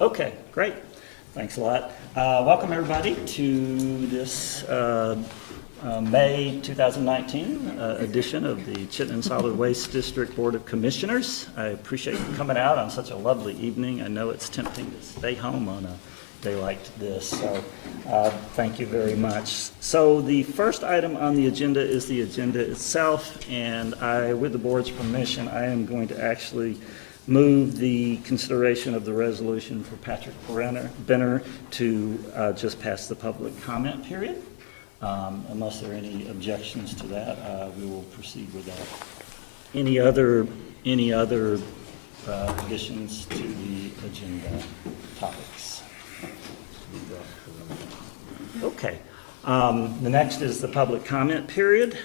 Okay, great. Thanks a lot. Welcome everybody to this May 2019 edition of the Chittenden Solid Waste District Board of Commissioners. I appreciate you coming out on such a lovely evening. I know it's tempting to stay home on a day like this, so thank you very much. So the first item on the agenda is the agenda itself, and with the board's permission, I am going to actually move the consideration of the resolution for Patrick Benner to just pass the public comment period. Unless there are any objections to that, we will proceed with that. Any other additions to the agenda topics? Okay. The next is the public comment period,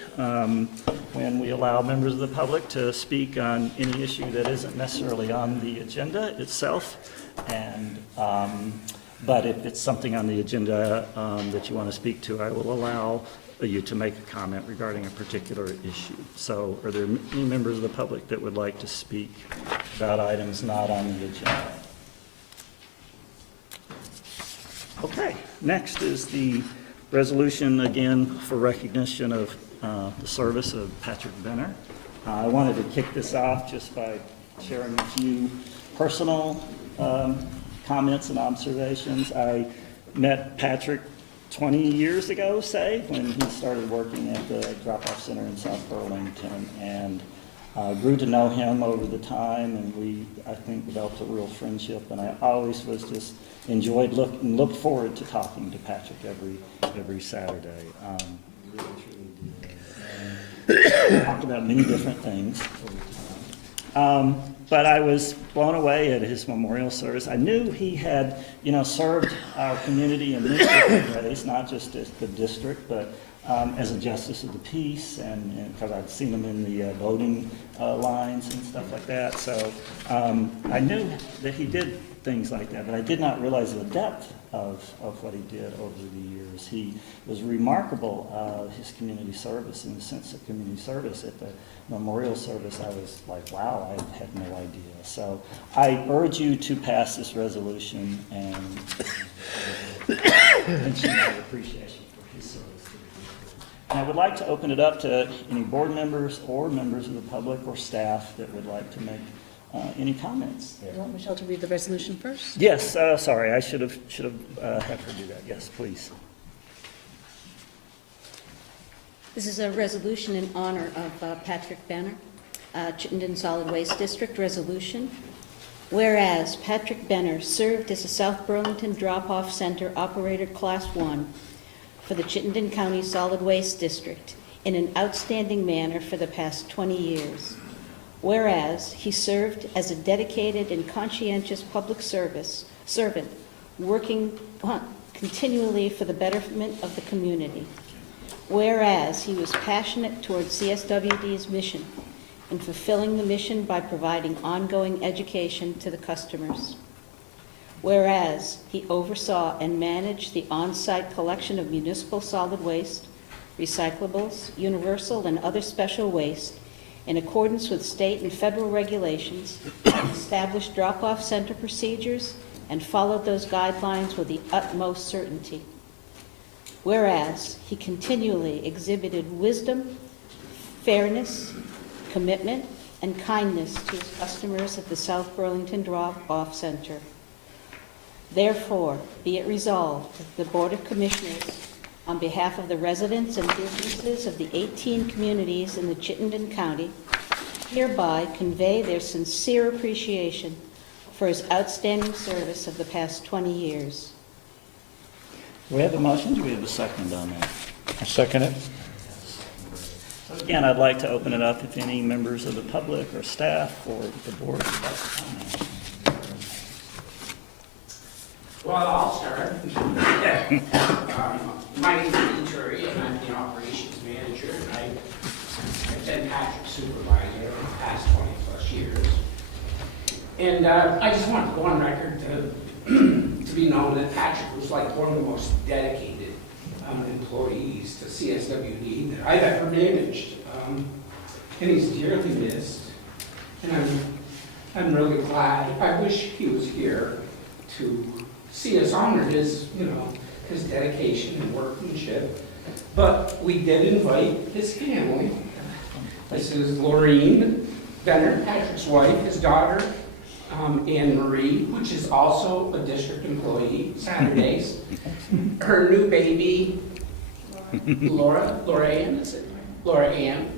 when we allow members of the public to speak on any issue that isn't necessarily on the agenda itself. And but if it's something on the agenda that you want to speak to, I will allow you to make a comment regarding a particular issue. So are there any members of the public that would like to speak about items not on the agenda? Okay, next is the resolution, again, for recognition of the service of Patrick Benner. I wanted to kick this off just by sharing a few personal comments and observations. I met Patrick 20 years ago, say, when he started working at the drop-off center in South Burlington, and grew to know him over the time, and we, I think, developed a real friendship, and I always was just enjoyed looked forward to talking to Patrick every Saturday. Really, truly did. Talked about many different things over time. But I was blown away at his memorial service. I knew he had, served our community in many different ways, not just as the district, but as a justice of the peace, and because I'd seen him in the voting lines and stuff like that. So I knew that he did things like that, but I did not realize the depth of what he did over the years. He was remarkable, his community service, in the sense of community service. At the memorial service, I was like, wow, I had no idea. So I urge you to pass this resolution and mention my appreciation for his service. And I would like to open it up to any board members or members of the public or staff that would like to make any comments there. You want Michelle to read the resolution first? Yes, sorry, I should have had her do that. Yes, please. This is a resolution in honor of Patrick Benner, Chittenden Solid Waste District resolution. Whereas Patrick Benner served as a South Burlington Drop-Off Center Operator Class 1 for the Chittenden County Solid Waste District in an outstanding manner for the past 20 years. Whereas he served as a dedicated and conscientious public servant, working continually for the betterment of the community. Whereas he was passionate towards CSWD's mission and fulfilling the mission by providing ongoing education to the customers. Whereas he oversaw and managed the on-site collection of municipal solid waste, recyclables, universal and other special waste in accordance with state and federal regulations, established drop-off center procedures, and followed those guidelines with the utmost certainty. Whereas he continually exhibited wisdom, fairness, commitment, and kindness to his customers at the South Burlington Drop-Off Center. Therefore, be it resolved that the Board of Commissioners, on behalf of the residents and businesses of the 18 communities in the Chittenden County, hereby convey their sincere appreciation for his outstanding service of the past 20 years. Do we have a motion? Do we have a second on that? I second it. So again, I'd like to open it up if any members of the public or staff or the board would like to comment. Well, I'll start. My name is Lee Turry, and I'm the operations manager. I've been Patrick's supervisor for the past 20-plus years. And I just want to go on record to be known that Patrick was like one of the most dedicated employees to CSWD that I've ever managed. And he's dearly missed. And I'm really glad. I wish he was here to see us honor his, his dedication and workmanship. But we did invite his family. This is Laureen Benner, Patrick's wife, his daughter, Anne Marie, which is also a district employee, Saturdays. Her new baby, Laura Ann, is it? Laura Ann.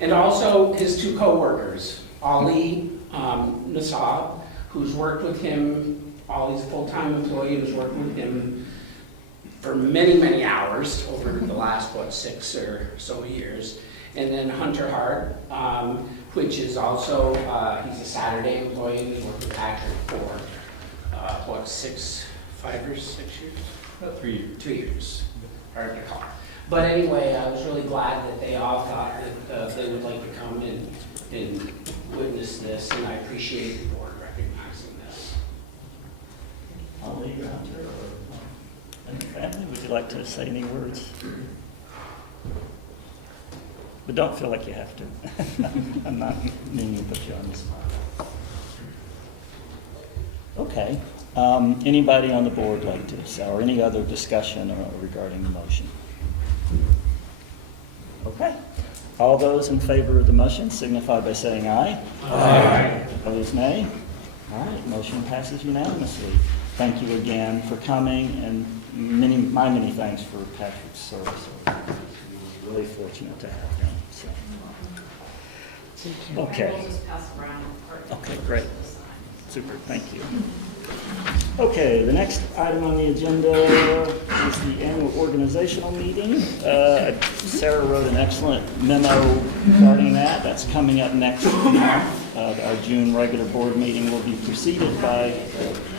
And also his two co-workers, Ali Nassab, who's worked with him, Ollie's a full-time employee who's worked with him for many, many hours over the last, 6 or so years. And then Hunter Hart, which is also, he's a Saturday employee who's worked with Patrick for, 5 or 6 years? About 3 years. 2 years, hard to call. But anyway, I was really glad that they all thought that they would like to come and witness this, and I appreciate the board recognizing this. I'll leave you out there, or any family, would you like to say any words? But don't feel like you have to. I'm not meaning to put you on the spot. Okay. Anybody on the board like to say, or any other discussion regarding the motion? Okay. All those in favor of the motion signify by saying aye. Aye. Opposed, nay. All right, motion passes unanimously. Thank you again for coming, and many thanks for Patrick's service. We're really fortunate to have him. So. Okay. We'll just pass around. Okay, great. Super, thank you. Okay, the next item on the agenda is the annual organizational meeting. Sarah wrote an excellent memo regarding that. That's coming up next month. Our June regular board meeting will be preceded by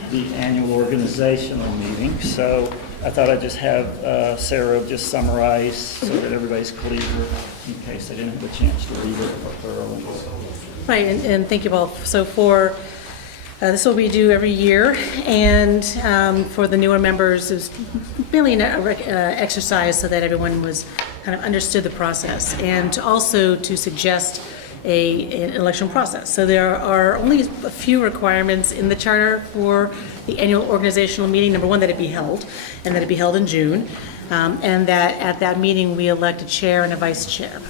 the annual organizational meeting. So I thought I'd just have Sarah just summarize so that everybody's clear in case they didn't have a chance to read it thoroughly. Right, and thank you all. So for this is what we do every year, and for the newer members, is really an exercise so that everyone was kind of understood the process, and also to suggest an election process. So there are only a few requirements in the charter for the annual organizational meeting. Number one, that it be held, and that it be held in June, and that at that meeting we elect a chair and a vice chair.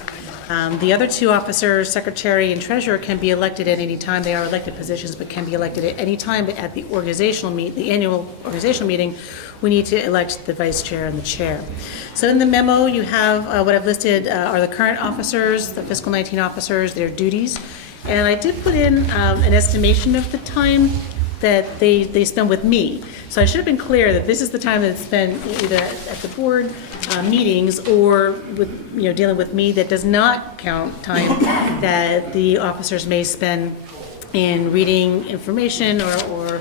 The other two officers, secretary and treasurer, can be elected at any time. They are elected positions, but can be elected at any time. But at the annual organizational meeting, we need to elect the vice chair and the chair. So in the memo, you have what I've listed are the current officers, the fiscal 19 officers, their duties. And I did put in an estimation of the time that they spend with me. So I should have been clear that this is the time that's spent either at the board meetings or with, dealing with me. That does not count time that the officers may spend in reading information or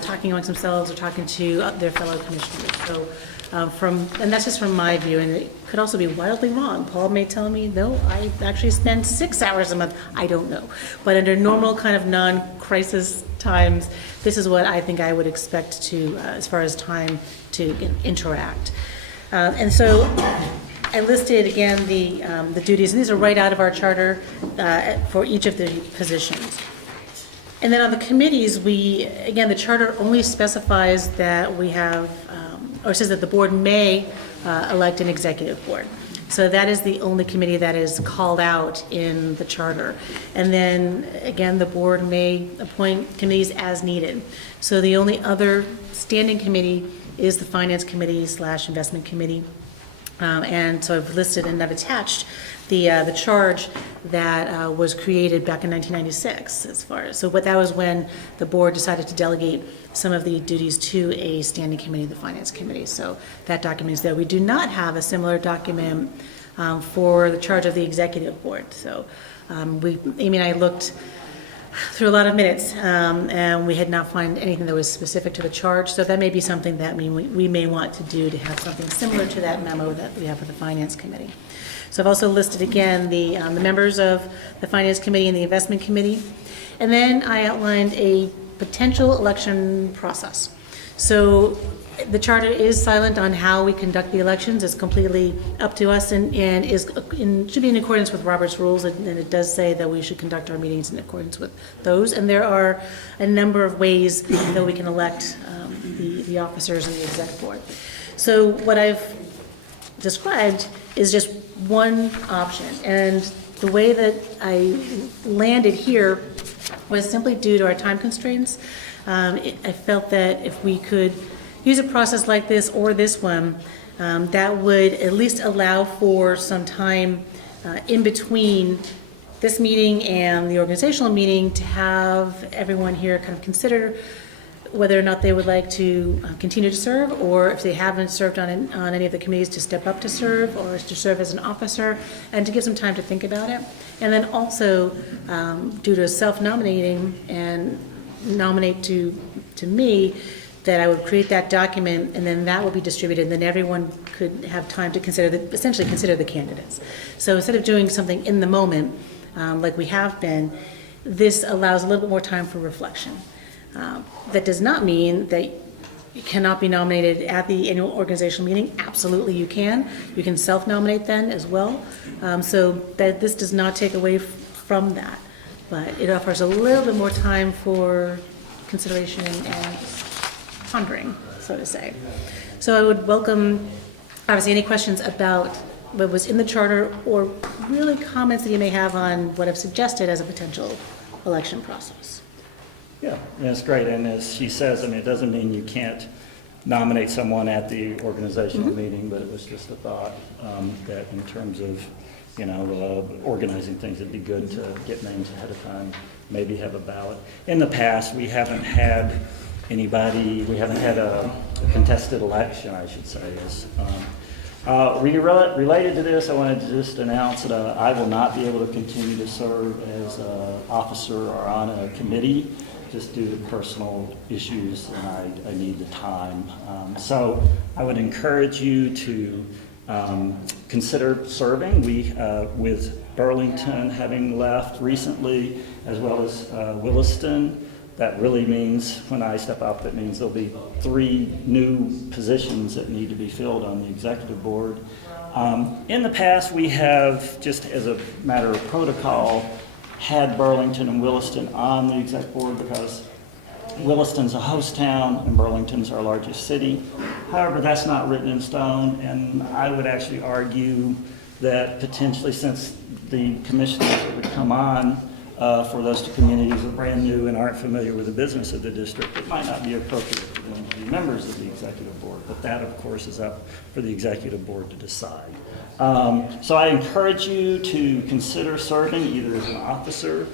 talking amongst themselves or talking to their fellow commissioners. So and that's just from my view, and it could also be wildly wrong. Paul may tell me, no, I actually spend 6 hours a month. I don't know. But under normal kind of non-crisis times, this is what I think I would expect to, as far as time to interact. And so I listed again the duties, and these are right out of our charter for each of the positions. And then on the committees, the charter only specifies that we have, or says that the board may elect an executive board. So that is the only committee that is called out in the charter. And then, again, the board may appoint committees as needed. So the only other standing committee is the Finance Committee / Investment Committee. And so I've listed and I've attached the charge that was created back in 1996 as far as, so what that was when the board decided to delegate some of the duties to a standing committee, the Finance Committee. So that document is there. We do not have a similar document for the charge of the Executive Board. So Amy and I looked through a lot of minutes, and we had not found anything that was specific to the charge. So that may be something that we may want to do, to have something similar to that memo that we have for the Finance Committee. So I've also listed again the members of the Finance Committee and the Investment Committee. And then I outlined a potential election process. So The charter is silent on how we conduct the elections. It's completely up to us and should be in accordance with Robert's rules. And it does say that we should conduct our meetings in accordance with those. And there are a number of ways that we can elect the officers and the exec board. So what I've described is just one option. And the way that I landed here was simply due to our time constraints. I felt that if we could use a process like this or this one, that would at least allow for some time in between this meeting and the organizational meeting to have everyone here kind of consider whether or not they would like to continue to serve, or if they haven't served on any of the committees, to step up to serve or to serve as an officer, and to give some time to think about it. And then also, due to self-nominating and nominate to me, that I would create that document, and then that will be distributed, and then everyone could have time to essentially consider the candidates. So instead of doing something in the moment, like we have been, this allows a little bit more time for reflection. That does not mean that you cannot be nominated at the annual organizational meeting. Absolutely you can. You can self-nominate then as well. So that this does not take away from that, but it offers a little bit more time for consideration and pondering, so to say. So I would welcome, obviously, any questions about what was in the charter, or really comments that you may have on what I've suggested as a potential election process. Yeah, that's great. And as she says, I mean, it doesn't mean you can't nominate someone at the organizational meeting, but it was just a thought that in terms of, organizing things, it'd be good to get names ahead of time, maybe have a ballot. In the past, we haven't had a contested election, I should say. Related to this, I wanted to just announce that I will not be able to continue to serve as an officer or on a committee, just due to personal issues, and I need the time. So I would encourage you to consider serving. We, with Burlington having left recently, as well as Williston, that really means, when I step up, that means there'll be 3 new positions that need to be filled on the executive board. In the past, we have, just as a matter of protocol, had Burlington and Williston on the exec board because Williston's a host town and Burlington's our largest city. However, that's not written in stone, and I would actually argue that potentially, since the commissioners that would come on for those 2 communities are brand new and aren't familiar with the business of the district, it might not be appropriate for them to be members of the executive board, but that, of course, is up for the executive board to decide. So I encourage you to consider serving either as an officer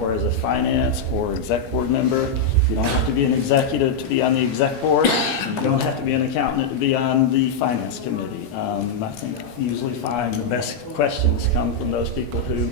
or as a finance or exec board member. You don't have to be an executive to be on the exec board. You don't have to be an accountant to be on the finance committee. I think you usually find the best questions come from those people who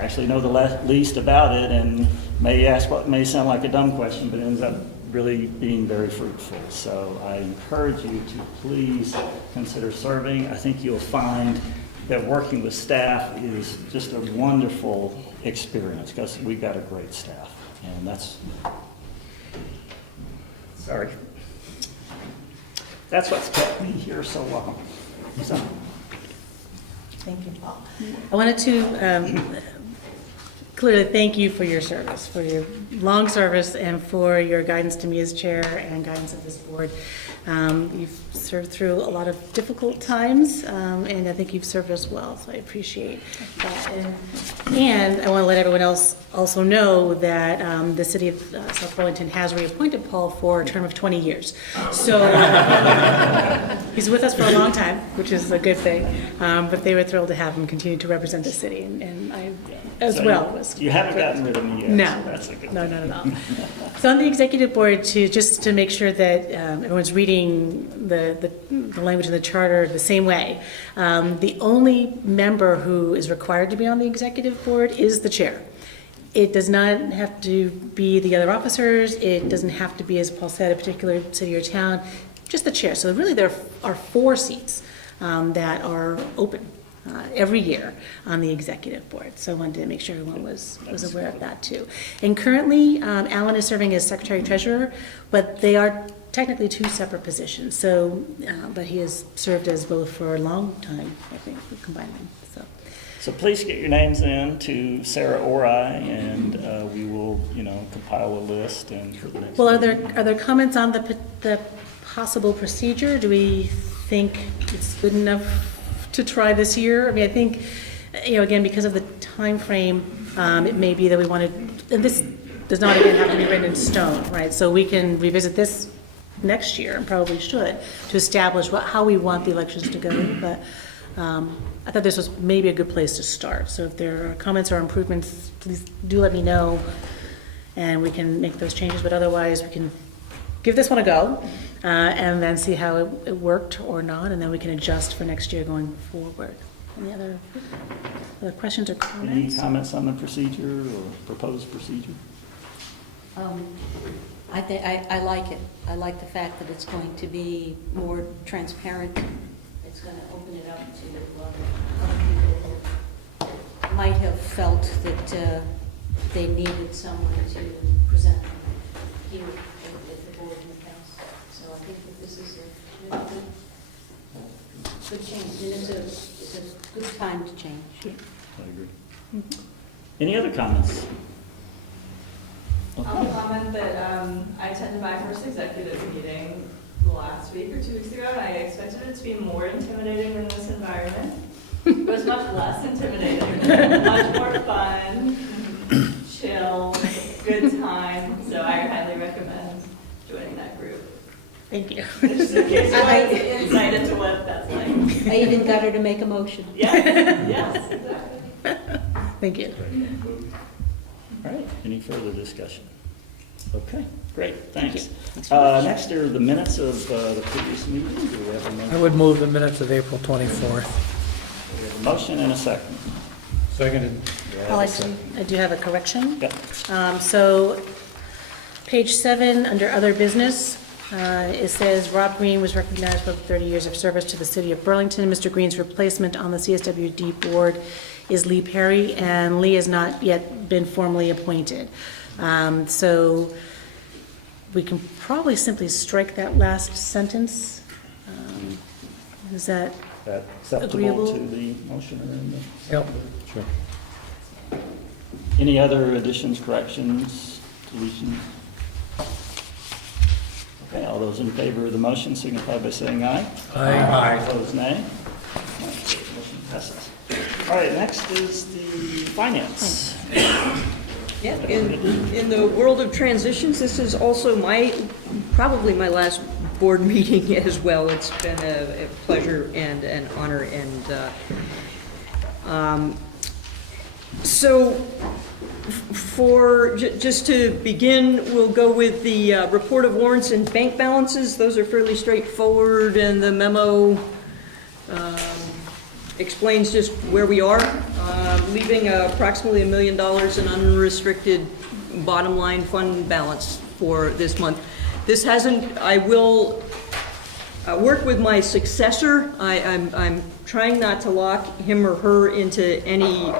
actually know the least about it and may ask what may sound like a dumb question, but ends up really being very fruitful. So I encourage you to please consider serving. I think you'll find that working with staff is just a wonderful experience because we've got a great staff, and that's what's kept me here so long. So. Thank you, Paul. I wanted to clearly thank you for your service, for your long service, and for your guidance to me as chair and guidance of this board. You've served through a lot of difficult times, and I think you've served us well, so I appreciate that. And I want to let everyone else also know that the city of South Burlington has reappointed Paul for a term of 20 years. So he's with us for a long time, which is a good thing, but they were thrilled to have him continue to represent the city, and I as so well. You haven't gotten rid of me yet. No, so that's a good no, not at all. So on the executive board, just to make sure that everyone's reading the language in the charter the same way, the only member who is required to be on the executive board is the chair. It does not have to be the other officers. It doesn't have to be, as Paul said, a particular city or town, just the chair. So really there are 4 seats that are open every year on the executive board. So I wanted to make sure everyone was aware of that too. And currently, Alan is serving as secretary treasurer, but they are technically two separate positions, so, but he has served as both for a long time, I think, we combined them, so. So please get your names in to Sarah or I, and we will, compile a list and for the next. Well, meeting. are there comments on the possible procedure? Do we think it's good enough to try this year? I mean, I think, again, because of the timeframe, it may be that we want to, and this does not even have to be written in stone, right? So we can revisit this next year, and probably should, to establish how we want the elections to go. But I thought this was maybe a good place to start. So if there are comments or improvements, please do let me know, and we can make those changes. But otherwise, we can give this one a go, and then see how it worked or not, and then we can adjust for next year going forward. Any other questions or Any comments? comments on the procedure or proposed procedure? I like it. I like the fact that it's going to be more transparent. It's going to open it up to other people who might have felt that they needed someone to present here at the board and the council. So I think that this is a really good change, and it's a good time to change. Yeah, I agree. Any other comments? I'll comment that I attended my first executive meeting last week or 2 weeks ago, and I expected it to be more intimidating than this environment. It was much less intimidating, much more fun, chill, good time, so I highly recommend joining that group. Thank you. Just in case you want insight into what that's like. I even got her to make a motion. Yes, exactly. Thank you. All right, any further discussion? Okay, great, thanks. Next are the minutes of the previous meeting. Do we have a motion? I would move the minutes of April 24th. We have a motion and a second. Seconded. We have a second. I do have a correction. Yeah. So, page 7, under other business, it says Rob Green was recognized for 30 years of service to the city of Burlington. Mr. Green's replacement on the CSWD board is Lee Perry, and Lee has not yet been formally appointed. So we can probably simply strike that last sentence. Is that That acceptable agreeable? to the motion or in the? Yep, sure. Any other additions, corrections, deletions? Okay, all those in favor of the motion signify by saying aye. Aye. Opposed, nay. Okay, motion passes. All right, next is the finance. Yeah, in the world of transitions, this is also probably my last board meeting as well. It's been a pleasure and an honor, and so just to begin, we'll go with the report of warrants and bank balances. Those are fairly straightforward, and the memo explains just where we are, leaving approximately $1 million in unrestricted bottom line fund balance for this month. This hasn't, I will work with my successor. I'm trying not to lock him or her into any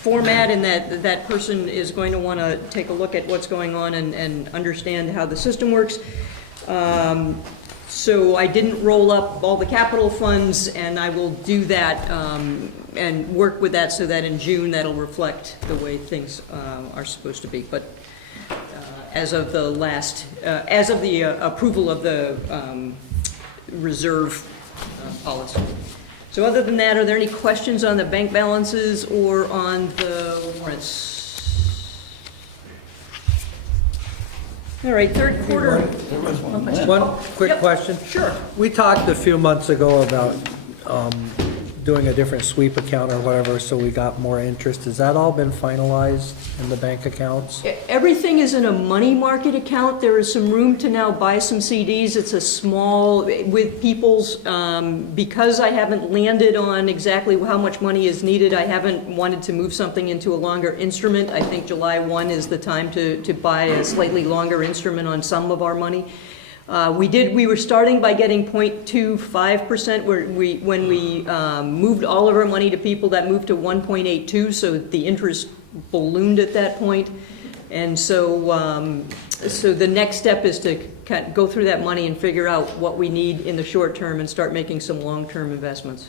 format, and that person is going to want to take a look at what's going on and understand how the system works. So I didn't roll up all the capital funds, and I will do that and work with that so that in June that'll reflect the way things are supposed to be. But as of the approval of the reserve policy. So other than that, are there any questions on the bank balances or on the warrants? All right, third quarter. There was one. One quick Yep, question. sure. We talked a few months ago about doing a different sweep account or whatever, so we got more interest. Has that all been finalized in the bank accounts? Everything is in a money market account. There is some room to now buy some CDs. It's a small, with people's, because I haven't landed on exactly how much money is needed, I haven't wanted to move something into a longer instrument. I think July 1 is the time to buy a slightly longer instrument on some of our money. We were starting by getting 0.25%, when we moved all of our money to people, that moved to 1.82, so the interest ballooned at that point. And so So the next step is to kind of go through that money and figure out what we need in the short term and start making some long-term investments.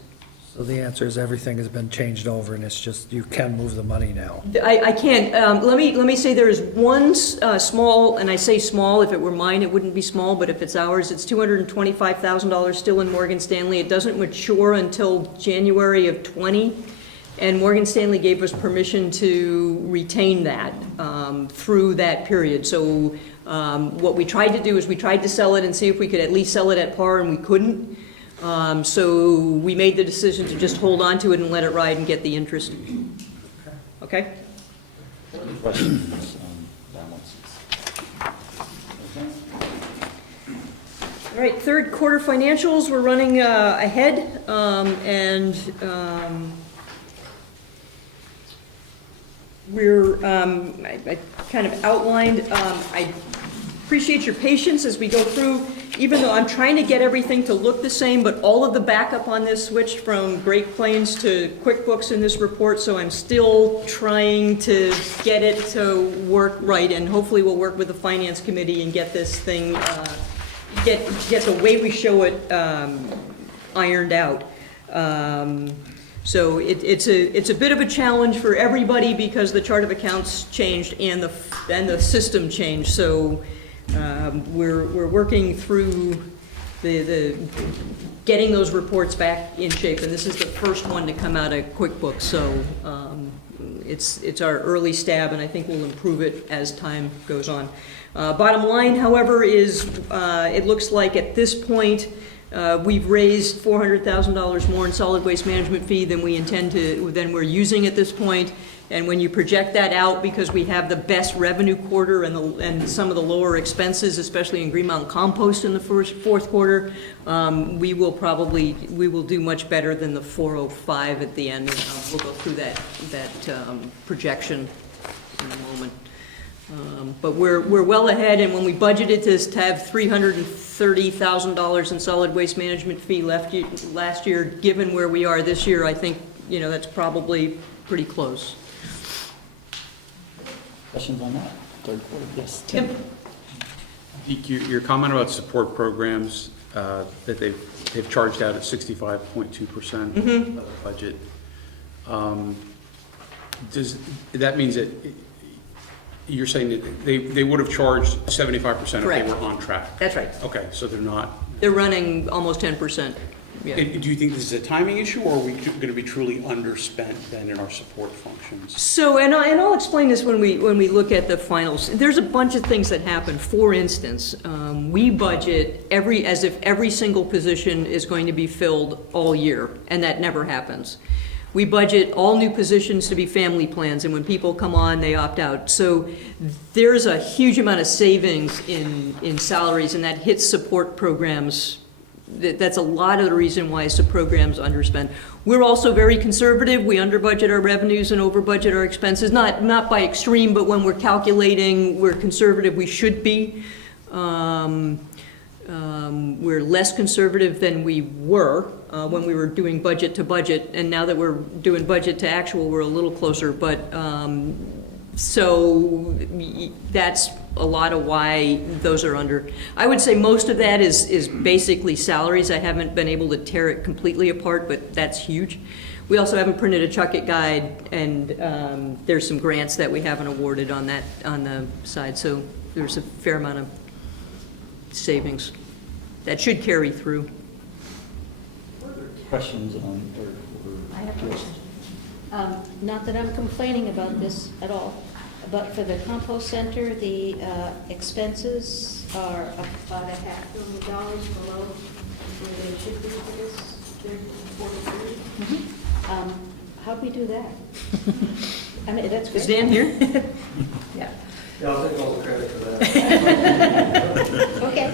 So the answer is everything has been changed over and it's just, you can move the money now. I can't, let me say there is one small, and I say small, if it were mine, it wouldn't be small, but if it's ours, it's $225,000 still in Morgan Stanley. It doesn't mature until January of '20, and Morgan Stanley gave us permission to retain that through that period. So what we tried to do is we tried to sell it and see if we could at least sell it at par, and we couldn't. So we made the decision to just hold on to it and let it ride and get the interest. Okay? Questions on balances? Okay. All right, third quarter financials, we're running ahead, we're, I kind of outlined, I appreciate your patience as we go through, even though I'm trying to get everything to look the same, but all of the backup on this switched from Great Plains to QuickBooks in this report, so I'm still trying to get it to work right, and hopefully we'll work with the Finance Committee and get this thing, get the way we show it ironed out. So it's a bit of a challenge for everybody because the chart of accounts changed and the system changed. So we're working through the getting those reports back in shape, and this is the first one to come out of QuickBooks. So it's our early stab, and I think we'll improve it as time goes on. Bottom line, however, is it looks like at this point we've raised $400,000 more in solid waste management fee than we're using at this point. And when you project that out, because we have the best revenue quarter and some of the lower expenses, especially in Green Mountain Compost in the fourth quarter, we will do much better than the 405 at the end. We'll go through that projection in a moment. But we're well ahead, and when we budgeted to have $330,000 in solid waste management fee last year, given where we are this year, I think that's probably pretty close. Questions on that? Third quarter, yes. Tim? Your comment about support programs, that they've charged out at 65.2% of the budget. That means that you're saying that they would have charged 75% if Correct. they were on track? That's right. Okay, so they're not. They're running almost 10%. Yeah. Do you think this is a timing issue, or are we going to be truly underspent then in our support functions? So, and I'll explain this when we look at the finals. There's a bunch of things that happen. For instance, we budget as if every single position is going to be filled all year, and that never happens. We budget all new positions to be family plans, and when people come on, they opt out. So there's a huge amount of savings in salaries, and that hits support programs. That's a lot of the reason why the program's underspent. We're also very conservative. We under budget our revenues and over budget our expenses. Not by extreme, but when we're calculating, we're conservative. We should be. We're less conservative than we were when we were doing budget to budget, and now that we're doing budget to actual, we're a little closer. But so that's a lot of why those are under. I would say most of that is basically salaries. I haven't been able to tear it completely apart, but that's huge. We also haven't printed a Chuck It guide, and there's some grants that we haven't awarded on the side, so there's a fair amount of savings that should carry through. Questions on third quarter? I have a question. Not that I'm complaining about this at all, but for the compost center, the expenses are about $500,000 below where they should be for this third quarter. How'd we do that? I mean, that's good. Is Dan here? Yeah. Yeah, I'll take all the credit for that. Okay.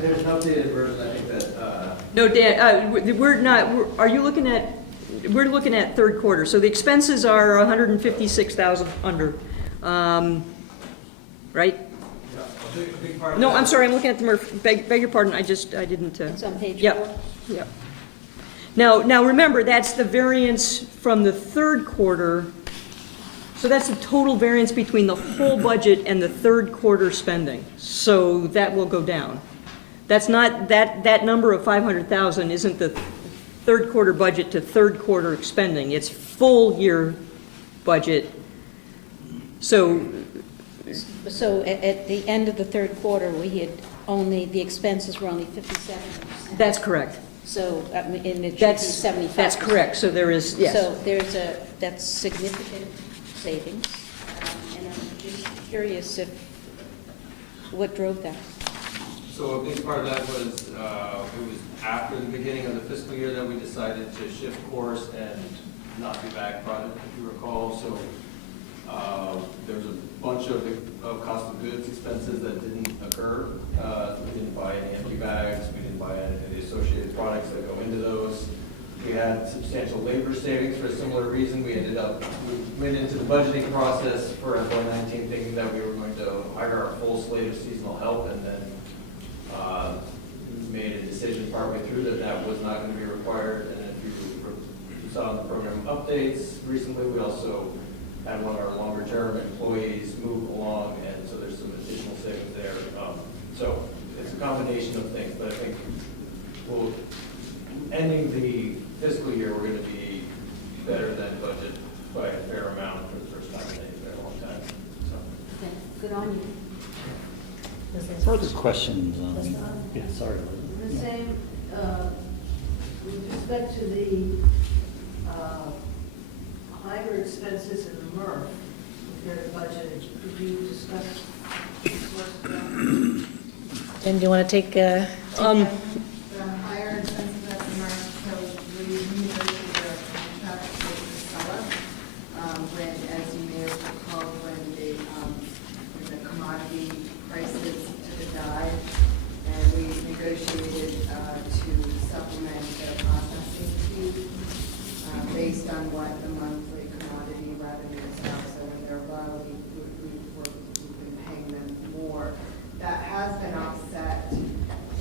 There's an updated version, I think that, No, Dan, we're not, are you looking at, we're looking at third quarter. So the expenses are 156,000 under, right? a big part of No, that- I'm sorry, I'm looking at the Murphy, beg your pardon, I didn't. It's on page 4. Yep, yep. Now remember, that's the variance from the third quarter So that's the total variance between the whole budget and the third quarter spending. So that will go down. That's not, that number of 500,000 isn't the third quarter budget to third quarter spending. It's full year budget. So, So at the end of the third quarter, we had only, the expenses were only 57%. that's correct. So, and it should be That's, 75%. that's correct. So there is, yes. So there's that's significant savings. And I'm just curious what drove that? So a big part of that was, it was after the beginning of the fiscal year that we decided to shift course and not do bag product, if you recall. So there was a bunch of cost of goods expenses that didn't occur. We didn't buy any empty bags, we didn't buy any of the associated products that go into those. We had substantial labor savings for a similar reason. We went into the budgeting process for FY19 thinking that we were going to hire our full slate of seasonal help, and then made a decision partway through that that was not going to be required. And if you saw in the program updates recently, we also had one of our longer-term employees move along, and so there's some additional savings there. So it's a combination of things, but I think ending the fiscal year, we're going to be better than budget by a fair amount for the first time in a very long time. So. Okay, good on you. Further questions? Yeah, sorry. The same, with respect to the higher expenses in the MRF compared to budgeted, could you discuss what's going Jen, do you want to take, The higher expenses at the MRF, so we renegotiated our contract with Casella, when, as you may recall, when the commodity prices took a dive, and we negotiated to supplement their processing fee based on what the monthly commodity revenues are. So when they're low, we've been paying them more. That has been offset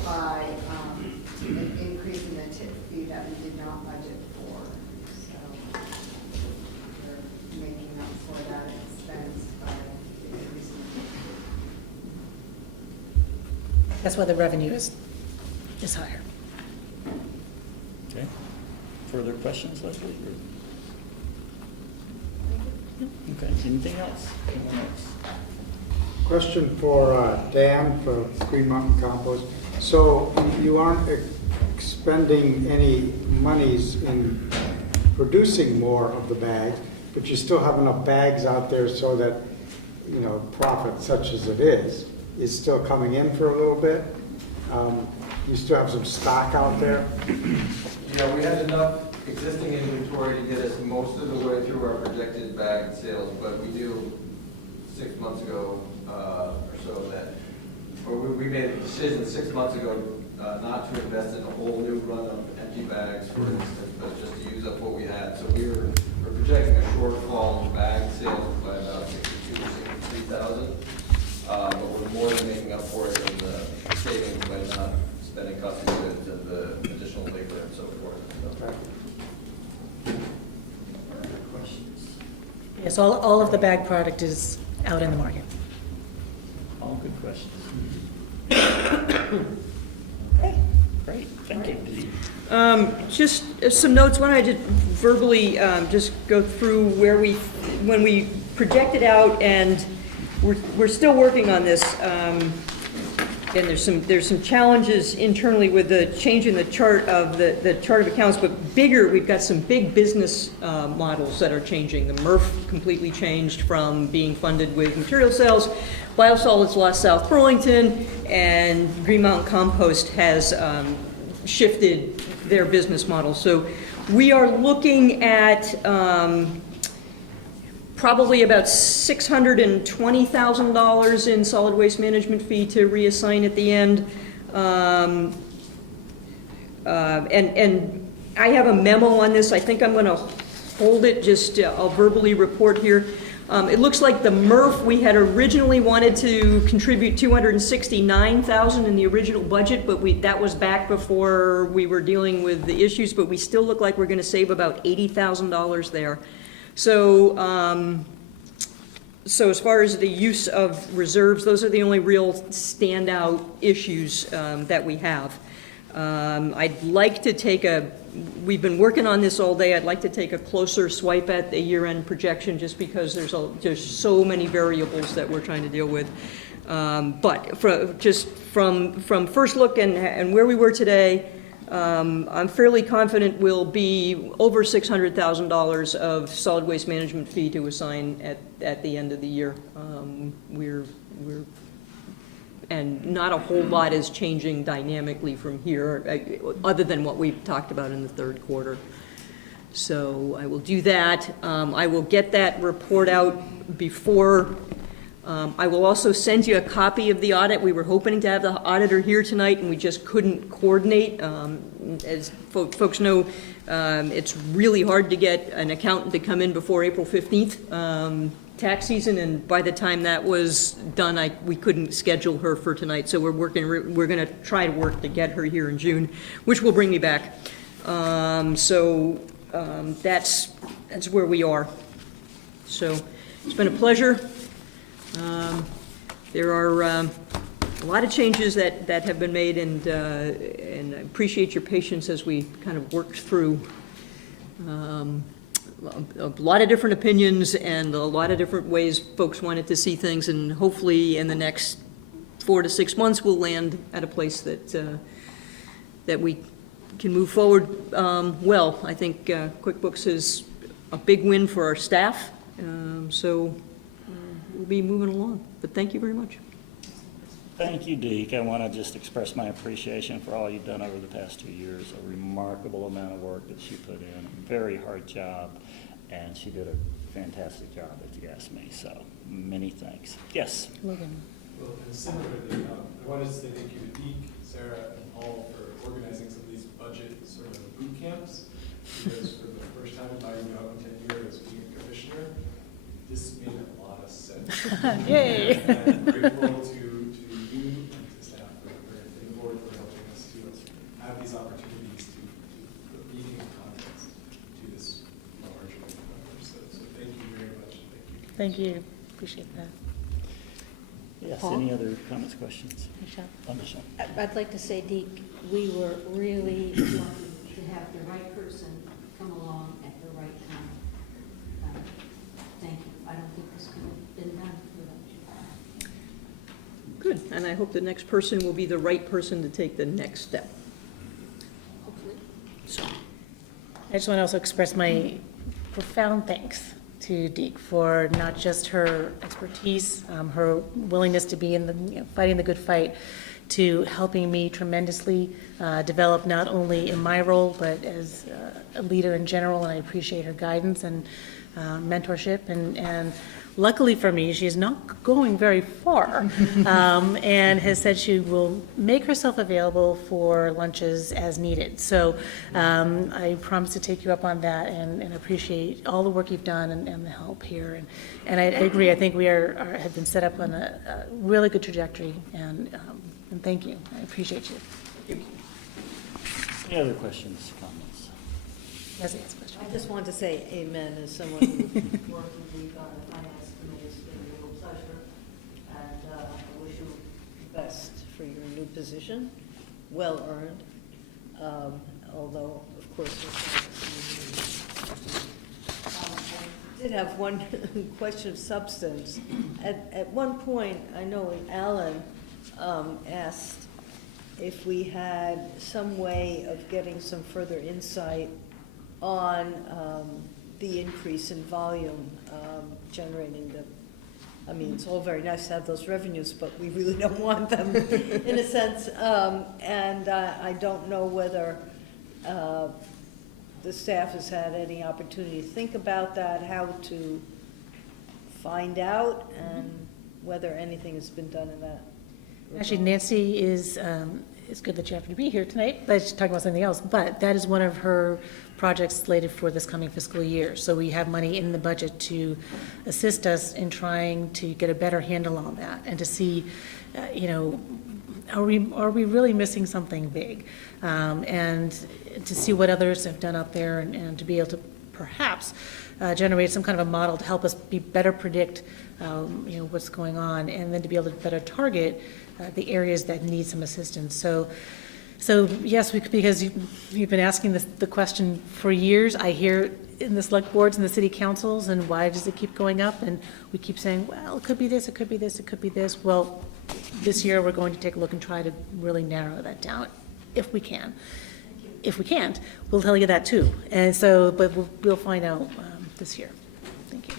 by an increase in the tip fee that we did not budget for. So we're making up for that expense by increasing the tip fee. that's why the revenue is higher. Okay. Further questions, Leslie? Okay, anything else? Anyone else? Question for Dan for Green Mountain Compost. So you aren't expending any monies in producing more of the bags, but you still have enough bags out there so that, you know, profit such as it is still coming in for a little bit? You still have some stock out there? Yeah, we had enough existing inventory to get us most of the way through our projected bag sales, but we knew 6 months ago or so that, or we made a decision 6 months ago not to invest in a whole new run of empty bags, for instance, but just to use up what we had. So we're projecting a shortfall in bag sales by about 62 or 63,000, but we're more than making up for it in the savings by not spending cost of goods and the additional labor and so forth. So. Questions? Yes, all of the bag product is out in the market. All good questions. Okay, great, thank you. Just some notes. Why don't I just verbally just go through when we projected out, and we're still working on this. And there's some challenges internally with the change in the chart of the chart of accounts, but bigger, we've got some big business models that are changing. The MRF completely changed from being funded with material sales. Biosolids lost South Burlington, and Green Mountain Compost has shifted their business model. So we are looking at probably about $620,000 in solid waste management fee to reassign at the end. And I have a memo on this. I think I'm going to hold it, just I'll verbally report here. It looks like the MRF, we had originally wanted to contribute $269,000 in the original budget, but that was back before we were dealing with the issues, but we still look like we're going to save about $80,000 there. So So as far as the use of reserves, those are the only real standout issues that we have. I'd like to take we've been working on this all day, I'd like to take a closer swipe at the year-end projection, just because there's so many variables that we're trying to deal with. But from first look and where we were today, I'm fairly confident we'll be over $600,000 of solid waste management fee to assign at the end of the year. And not a whole lot is changing dynamically from here, other than what we've talked about in the third quarter. So I will do that. I will get that report out before. I will also send you a copy of the audit. We were hoping to have the auditor here tonight, and we just couldn't coordinate. As folks know, it's really hard to get an accountant to come in before April 15th. Tax season, and by the time that was done, we couldn't schedule her for tonight, so we're going to try to work to get her here in June, which will bring me back. That's where we are. So it's been a pleasure. There are a lot of changes that have been made, and I appreciate your patience as we kind of worked through a lot of different opinions and a lot of different ways folks wanted to see things, and hopefully in the next 4 to 6 months we'll land at a place that we can move forward well. I think QuickBooks is a big win for our staff, so we'll be moving along. But thank you very much. Thank you, Deke. I want to just express my appreciation for all you've done over the past 2 years. A remarkable amount of work that she put in, a very hard job, and she did a fantastic job, if you ask me. So many thanks. Yes? Logan. Well, and similarly, I wanted to say thank you to Deke, Sarah, and Paul for organizing some of these budget sort of boot camps, because for the first time in my young tenure as being a commissioner, this made a lot of sense. Yay! And I'm grateful to you and to staff for the board for helping us to have these opportunities to put meaning and context to this large number. So thank you very much. Thank you. Appreciate that. Yes, Paul? any other comments, questions? Michelle? Michelle? I'd like to say, Deke, we were really lucky to have the right person come along at the right time. Thank you. I don't think this could have been done without you. Good, and I hope the next person will be the right person to take the next step. Hopefully. So, I just want to also express my profound thanks to Deke for not just her expertise, her willingness to be in the, fighting the good fight, to helping me tremendously develop not only in my role, but as a leader in general, and I appreciate her guidance and mentorship, and luckily for me, she is not going very far, and has said she will make herself available for lunches as needed. So I promise to take you up on that, and appreciate all the work you've done and the help here. And I agree, I think we have been set up on a really good trajectory, and thank you. I appreciate you. Any other questions, comments? Yes, yes, question. I just wanted to say amen as someone who worked with me on the finance committee. It's been a real pleasure. And I wish you the best for your new position. Well earned. Although, of course, I did have one question of substance. At one point, I know Alan asked if we had some way of getting some further insight on the increase in volume generating the, I mean, it's all very nice to have those revenues, but we really don't want them, in a sense. And I don't know whether the staff has had any opportunity to think about that, how to find out, and whether anything has been done in that. Actually, Nancy is, it's good that you happen to be here tonight, but she's talking about something else, but that is one of her projects slated for this coming fiscal year. So we have money in the budget to assist us in trying to get a better handle on that, and to see, are we really missing something big? And to see what others have done out there, and to be able to perhaps generate some kind of a model to help us better predict, what's going on, and then to be able to better target the areas that need some assistance. So yes, because you've been asking the question for years. I hear in the select boards and the city councils, and why does it keep going up? And we keep saying, well, it could be this, it could be this, it could be this. Well, this year, we're going to take a look and try to really narrow that down, if we can. If we can't, we'll tell you that too. And so, but we'll find out this year. Thank you.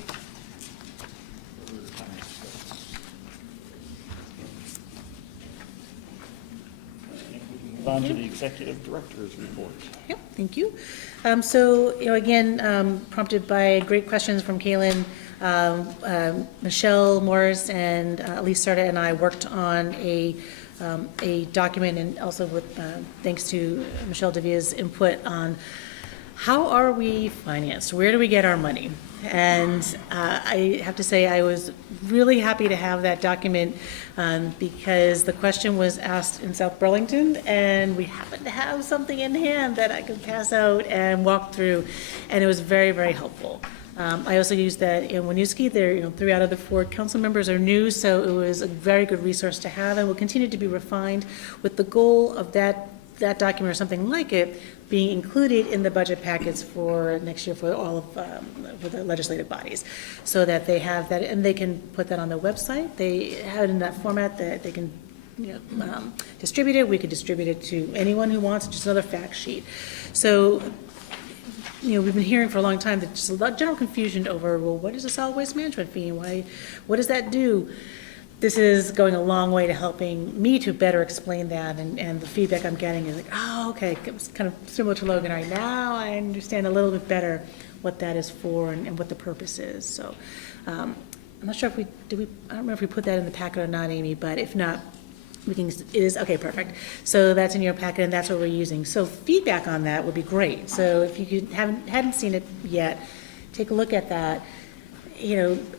Move on to the executive director's report. Yep, thank you. Again, prompted by great questions from Kaylin, Michelle Morris and Elise Sarda and I worked on a document, and also with thanks to Michelle Devia's input on how are we financed? Where do we get our money? And I have to say I was really happy to have that document because the question was asked in South Burlington, and we happened to have something in hand that I could pass out and walk through, and it was very, very helpful. I also used that in Winooski. There, 3 out of the 4 council members are new, so it was a very good resource to have, and will continue to be refined with the goal of that document or something like it being included in the budget packets for next year for all of for the legislative bodies, so that they have that and they can put that on their website. They have it in that format that they can distribute it. We could distribute it to anyone who wants, just another fact sheet. So we've been hearing for a long time that just a lot of general confusion over, well, what is a solid waste management fee? What does that do? This is going a long way to helping me to better explain that, and the feedback I'm getting is like, oh, okay, it's kind of similar to Logan right now. I understand a little bit better what that is for and what the purpose is. So I'm not sure if I don't remember if we put that in the packet or not, Amy, but if not, it is, okay, perfect. So that's in your packet, and that's what we're using. So feedback on that would be great. So if you hadn't seen it yet, take a look at that.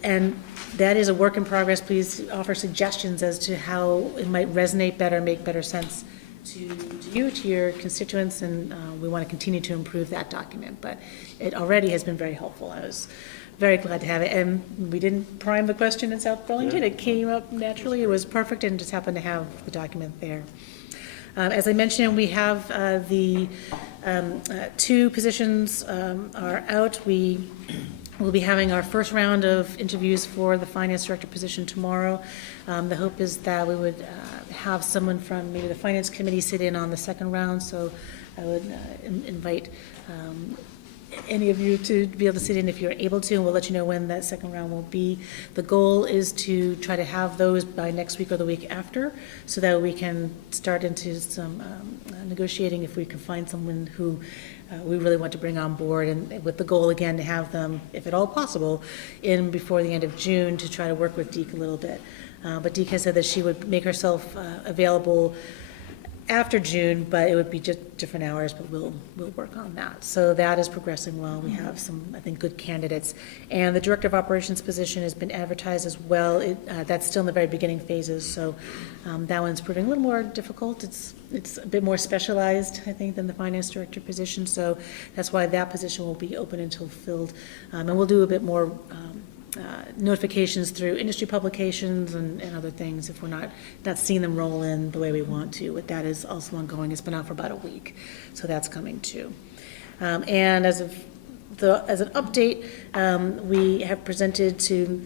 And that is a work in progress. Please offer suggestions as to how it might resonate better, make better sense to you, to your constituents, and we want to continue to improve that document. But it already has been very helpful. I was very glad to have it, and we didn't prime the question in South Burlington. It came up naturally. It was perfect, and just happened to have the document there. As I mentioned, we have the 2 positions are out. We'll be having our first round of interviews for the finance director position tomorrow. The hope is that we would have someone from maybe the finance committee sit in on the second round, so I would invite any of you to be able to sit in if you're able to, and we'll let you know when that second round will be. The goal is to try to have those by next week or the week after, so that we can start into some negotiating if we can find someone who we really want to bring on board, and with the goal again to have them, if at all possible, in before the end of June to try to work with Deke a little bit. But Deke has said that she would make herself available after June, but it would be just different hours, but we'll work on that. So that is progressing well. We have some, I think, good candidates. And the Director of Operations position has been advertised as well. That's still in the very beginning phases, so that one's proving a little more difficult. It's a bit more specialized, I think, than the Finance Director position, so that's why that position will be open until filled. And we'll do a bit more notifications through industry publications and other things if we're not seeing them roll in the way we want to. But that is also ongoing. It's been out for about a week, so that's coming too. And as an update, we have presented to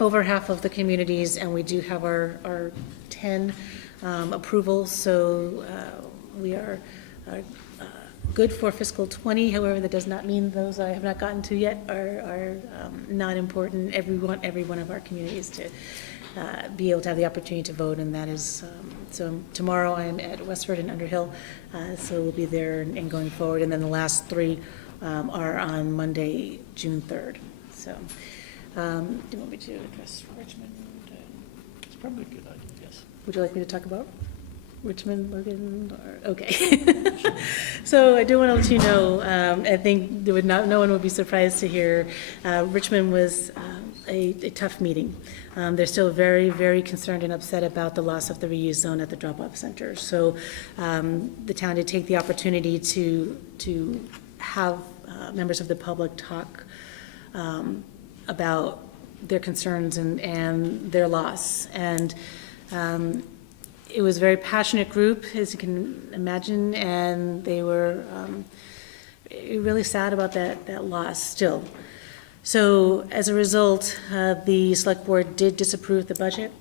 over half of the communities, and we do have our 10 approvals. So we are good for fiscal 20. However, that does not mean those I have not gotten to yet are not important. Every one of our communities to be able to have the opportunity to vote, and that is so tomorrow I am at Westford and Underhill, so we'll be there and going forward, and then the last 3 are on Monday, June 3rd. So do you want me to address Richmond? It's probably a good idea, yes. Would you like me to talk about Richmond, Logan, or, okay. So I do want to let you know, I think no one would be surprised to hear, Richmond was a tough meeting. They're still very, very concerned and upset about the loss of the reuse zone at the drop-off center. So the town did take the opportunity to have members of the public talk about their concerns and their loss. And it was a very passionate group, as you can imagine, and they were really sad about that loss still. So as a result, the select board did disapprove the budget,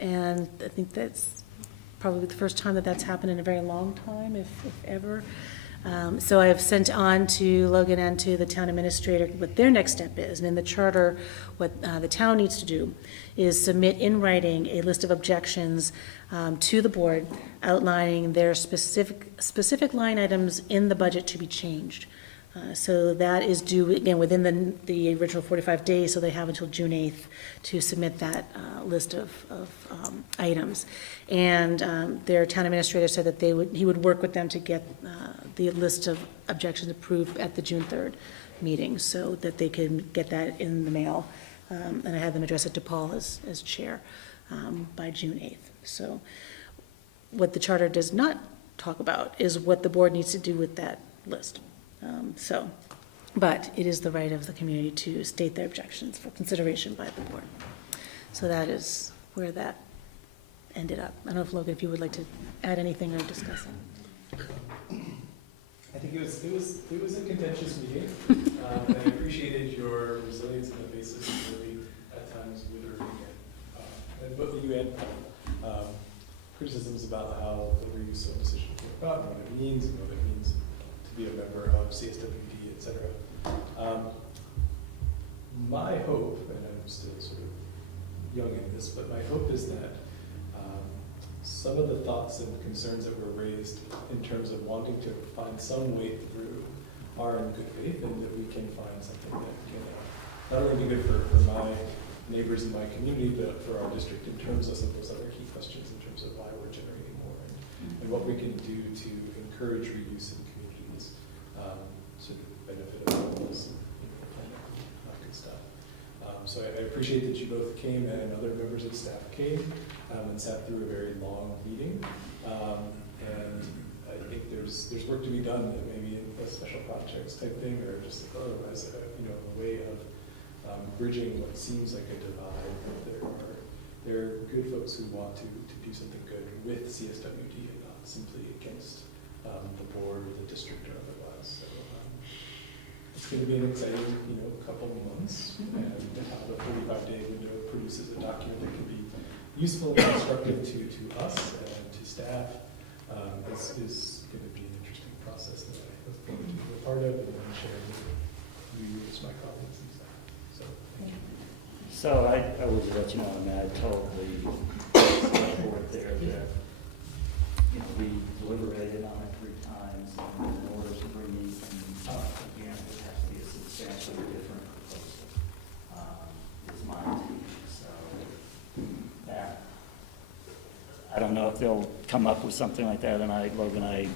and I think that's probably the first time that that's happened in a very long time, if ever. So I have sent on to Logan and to the town administrator what their next step is. And in the charter, what the town needs to do is submit in writing a list of objections to the board outlining their specific line items in the budget to be changed. So that is due, again, within the original 45 days, so they have until June 8th to submit that list of items. And their town administrator said that he would work with them to get the list of objections approved at the June 3rd meeting, so that they can get that in the mail. And I had them address it to Paul as chair by June 8th. So what the charter does not talk about is what the board needs to do with that list. But it is the right of the community to state their objections for consideration by the board. So that is where that ended up. I don't know if, Logan, if you would like to add anything or discuss it. I think it was a contentious meeting, and I appreciated your resilience in the face of really, at times, withering and both you and criticisms about how the reuse zone decision came about, and what it means, and what it means to be a member of CSWD, et cetera. My hope, and I'm still sort of young in this, but my hope is that some of the thoughts and concerns that were raised in terms of wanting to find some way through are in good faith, and that we can find something that can not only be good for my neighbors in my community, but for our district in terms of some of those other key questions in terms of why we're generating more and what we can do to encourage reuse in communities, sort of benefit of animals and planet, good stuff. So I appreciate that you both came and other members of staff came and sat through a very long meeting. And I think there's work to be done, that maybe in a special projects type thing, or just otherwise, a way of bridging what seems like a divide. There are good folks who want to do something good with CSWD and not simply against the board or the district or otherwise. So it's going to be an exciting, couple of months, and how the 45-day window produces a document that can be useful and constructive to us and to staff. Is going to be an interesting process that I look forward to being a part of and then sharing with you as my colleagues and staff. So thank you. So I will just let you know, I told the board there that, we deliberated on it 3 times, and in order to bring these things up again, it would have to be a substantially different proposal, is my take. So that, I don't know if they'll come up with something like that, and Logan, I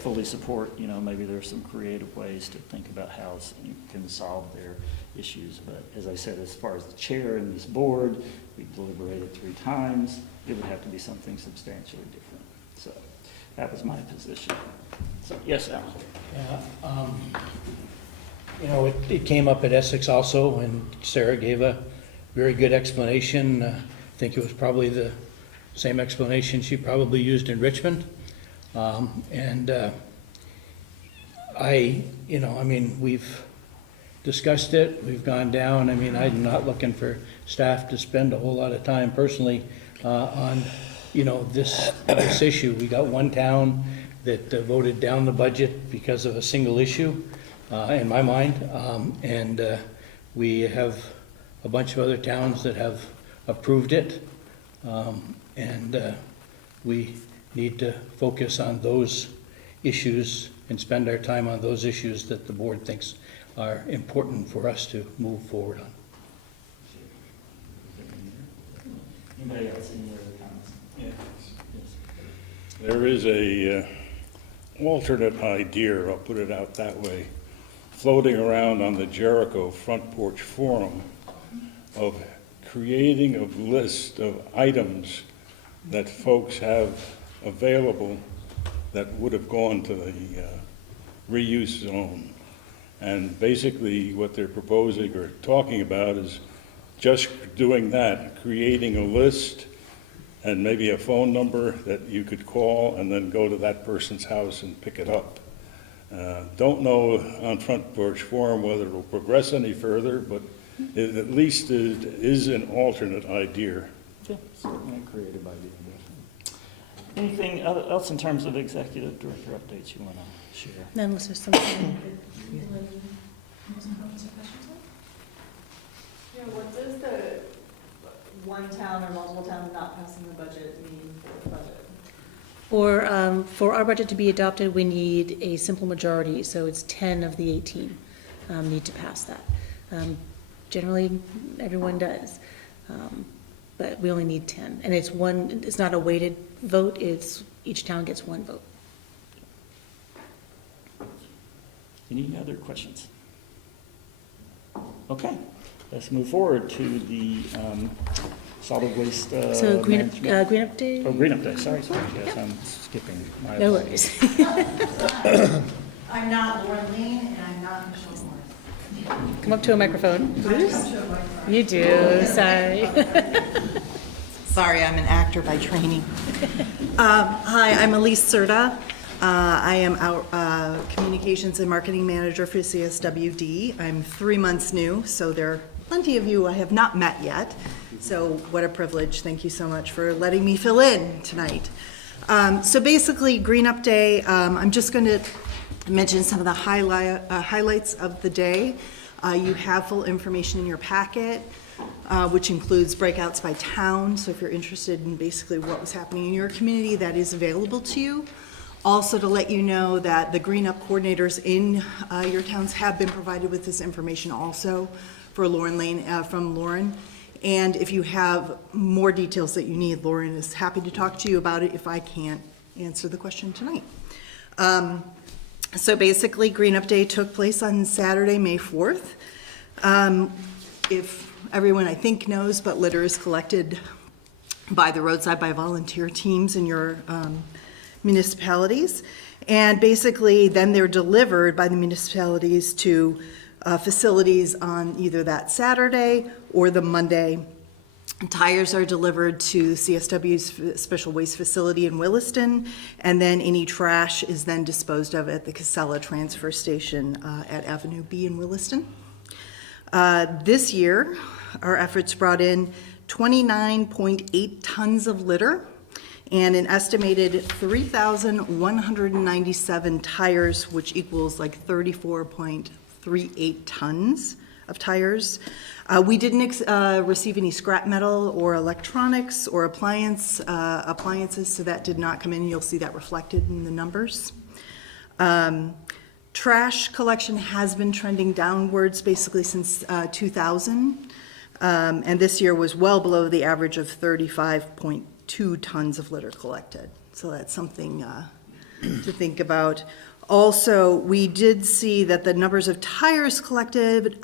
fully support, maybe there's some creative ways to think about how you can solve their issues. But as I said, as far as the chair and this board, we deliberated 3 times. It would have to be something substantially different. So that was my position. So, yes, Alan. Yeah, it came up at Essex also, and Sarah gave a very good explanation. I think it was probably the same explanation she probably used in Richmond. We've discussed it, we've gone down. I'm not looking for staff to spend a whole lot of time personally on, this issue. We got one town that voted down the budget because of a single issue, in my mind, and we have a bunch of other towns that have approved it, and we need to focus on those issues and spend our time on those issues that the board thinks are important for us to move forward on. Anybody else, any other comments? Yeah. Yes. There is a alternate idea, I'll put it out that way, floating around on the Jericho Front Porch Forum of creating a list of items that folks have available that would have gone to the reuse zone, And basically, what they're proposing or talking about is just doing that, creating a list and maybe a phone number that you could call and then go to that person's house and pick it up. Don't know on Front Porch Forum whether it'll progress any further, but it at least is an alternate idea. Yeah, certainly a creative idea. Anything else in terms of executive director updates you want to share? Then unless there's something. Yeah, what does the one town or multiple towns not passing the budget mean for the budget? For our budget to be adopted, we need a simple majority, so it's 10 of the 18 need to pass that. Generally, everyone does, but we only need 10. And it's not a weighted vote, it's each town gets one vote. Any other questions? Okay, let's move forward to the solid waste So Green Up management. Day? Oh, Green Up Day, sorry, yes, I'm skipping. My No apologies. worries. I'm not Lauren Lean, and I'm not Michelle Morris. Come up to a microphone. You do, sorry. Sorry, I'm an actor by training. Hi, I'm Elise Serta. I am our Communications and Marketing Manager for CSWD. I'm 3 months new, so there are plenty of you I have not met yet. So what a privilege. Thank you so much for letting me fill in tonight. So basically, Green Up Day, I'm just going to mention some of the highlights of the day. You have full information in your packet, which includes breakouts by town. So if you're interested in basically what was happening in your community, that is available to you. Also to let you know that the Green Up coordinators in your towns have been provided with this information also for Lauren Lane, from Lauren. And if you have more details that you need, Lauren is happy to talk to you about it if I can't answer the question tonight. So basically, Green Up Day took place on Saturday, May 4th. If everyone I think knows, but litter is collected by the roadside by volunteer teams in your municipalities. And basically, then they're delivered by the municipalities to facilities on either that Saturday or the Monday. Tires are delivered to CSW's special waste facility in Williston, and then any trash is then disposed of at the Casella transfer station at Avenue B in Williston. This year, our efforts brought in 29.8 tons of litter and an estimated 3,197 tires, which equals like 34.38 tons of tires. We didn't receive any scrap metal or electronics or appliances, so that did not come in. You'll see that reflected in the numbers. Trash collection has been trending downwards basically since 2000, and this year was well below the average of 35.2 tons of litter collected. So that's something to think about. Also, we did see that the numbers of tires collected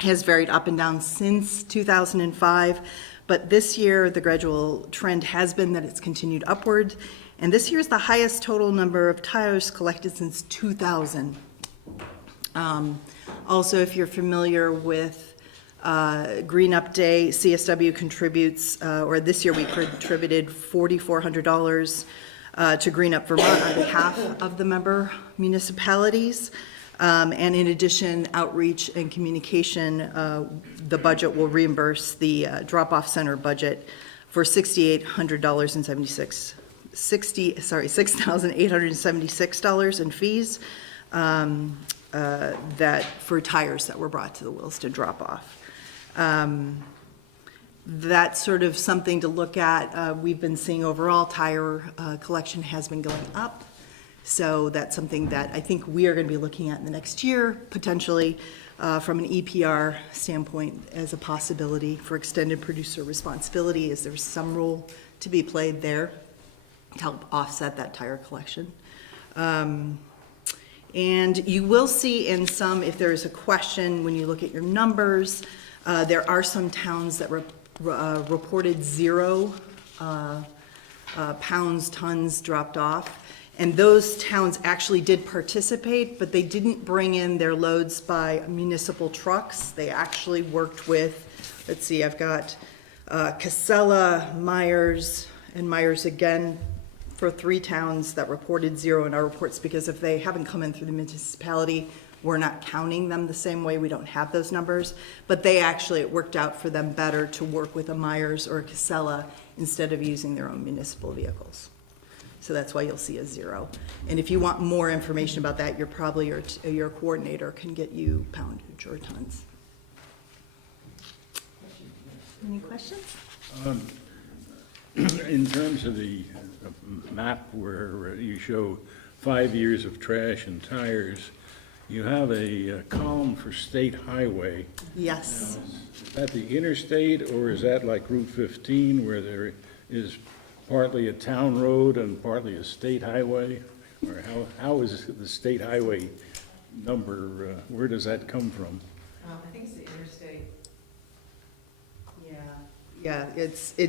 has varied up and down since 2005, but this year the gradual trend has been that it's continued upward, and this year is the highest total number of tires collected since 2000. Also, if you're familiar with Green Up Day, CSW contributes, or this year we contributed $4,400 to Green Up Vermont on behalf of the member municipalities. And in addition, outreach and communication, the budget will reimburse the drop-off center budget for $6,876 in fees that for tires that were brought to the Williston drop-off. That's sort of something to look at. We've been seeing overall tire collection has been going up. So that's something that I think we are going to be looking at in the next year, potentially from an EPR standpoint as a possibility for extended producer responsibility. Is there some role to be played there to help offset that tire collection? And you will see in some, if there is a question when you look at your numbers, there are some towns that reported 0 pounds, tons dropped off. And those towns actually did participate, but they didn't bring in their loads by municipal trucks. They actually worked with, let's see, I've got Casella, Myers, and Myers again for 3 towns that reported 0 in our reports, because if they haven't come in through the municipality, we're not counting them the same way. We don't have those numbers. But they actually, it worked out for them better to work with a Myers or a Casella instead of using their own municipal vehicles. So that's why you'll see a 0. And if you want more information about that, you're probably, your coordinator can get you poundage or tons. Any questions? In terms of the map where you show 5 years of trash and tires, you have a column for state highway. Yes. Is that the interstate, or is that like Route 15 where there is partly a town road and partly a state highway? Or how is the state highway number, where does that come from? I think it's the interstate. Yeah,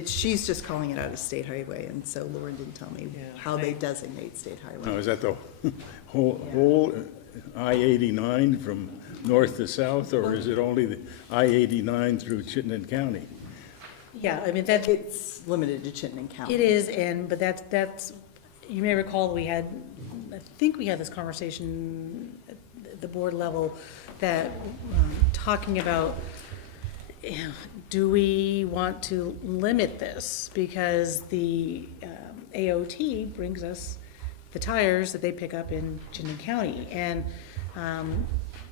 she's just calling it out as state highway, and so Lauren didn't tell me how they designate state highway. Now, is that the whole I-89 from north to south, or is it only the I-89 through Chittenden County? Yeah, I mean, that, It's limited to Chittenden County. it is, but that's, you may recall I think we had this conversation at the board level, that talking about, do we want to limit this? Because the AOT brings us the tires that they pick up in Chittenden County, and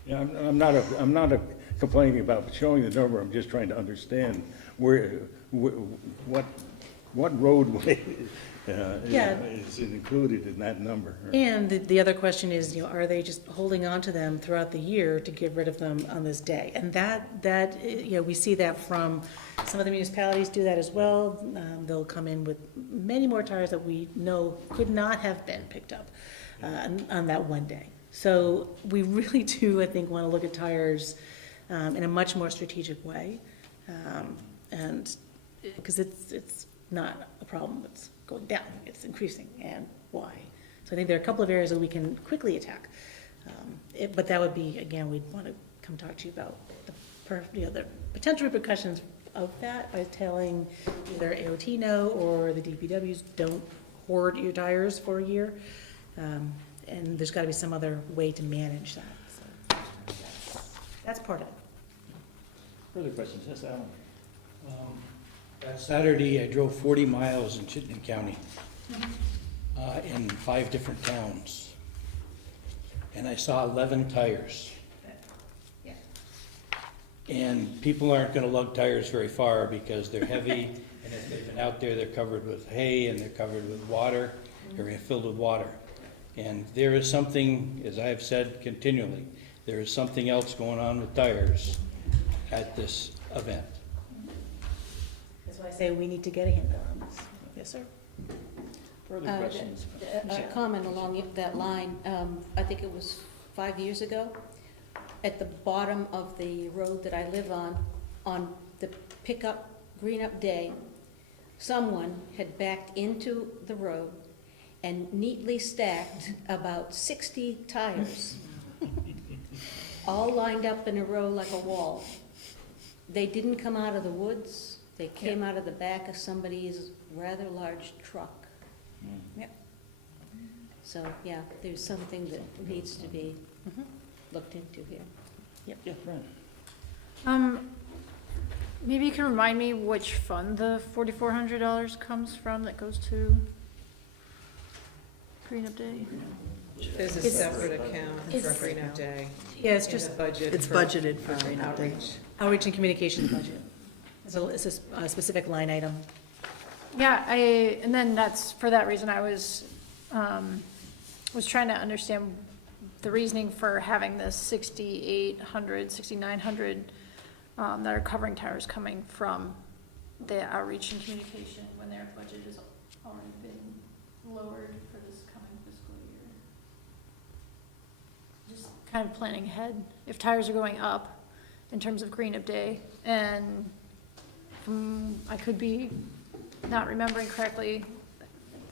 Yeah, I'm not complaining about showing the number, I'm just trying to understand what roadway is included in that number. And the other question is, are they just holding on to them throughout the year to get rid of them on this day? And that we see that from some of the municipalities do that as well. They'll come in with many more tires that we know could not have been picked up on that one day. So we really do, I think, want to look at tires in a much more strategic way. And because it's not a problem, it's going down, it's increasing, and why? So I think there are a couple of areas that we can quickly attack. But that would be, again, we'd want to come talk to you about the potential repercussions of that by telling either AOT no, or the DPWs don't hoard your tires for a year. And there's got to be some other way to manage that. So that's part of it. Further questions? Yes, Alan? That Saturday, I drove 40 miles in Chittenden County, in 5 different towns. And I saw 11 tires. And people aren't gonna lug tires very far because they're heavy, and if they've been out there, they're covered with hay and they're covered with water, they're filled with water. And there is something, as I have said continually, there is something else going on with tires at this event. That's why I say we need to get a handle on this. Yes, sir. Further questions? A comment along that line, I think it was 5 years ago, at the bottom of the road that I live on the pickup, green up day, someone had backed into the road and neatly stacked about 60 tires, all lined up in a row like a wall. They didn't come out of the woods, they came out of the back of somebody's rather large truck. Yep. So, yeah, there's something that needs to be looked into here. Yeah, Fran. Maybe you can remind me which fund the $4,400 comes from that goes to Green Up Day? There's a separate account for Green Up Day. Yeah, it's just, It's budgeted for Green Up Day. outreach and communications budget. It's a specific line item. Yeah, and then that's, for that reason, I was trying to understand the reasoning for having the 6,800, 6,900 that are covering tires coming from the outreach and communication when their budget has already been lowered for this coming fiscal year. Just kind of planning ahead. If tires are going up in terms of Green Up Day, and I could be not remembering correctly,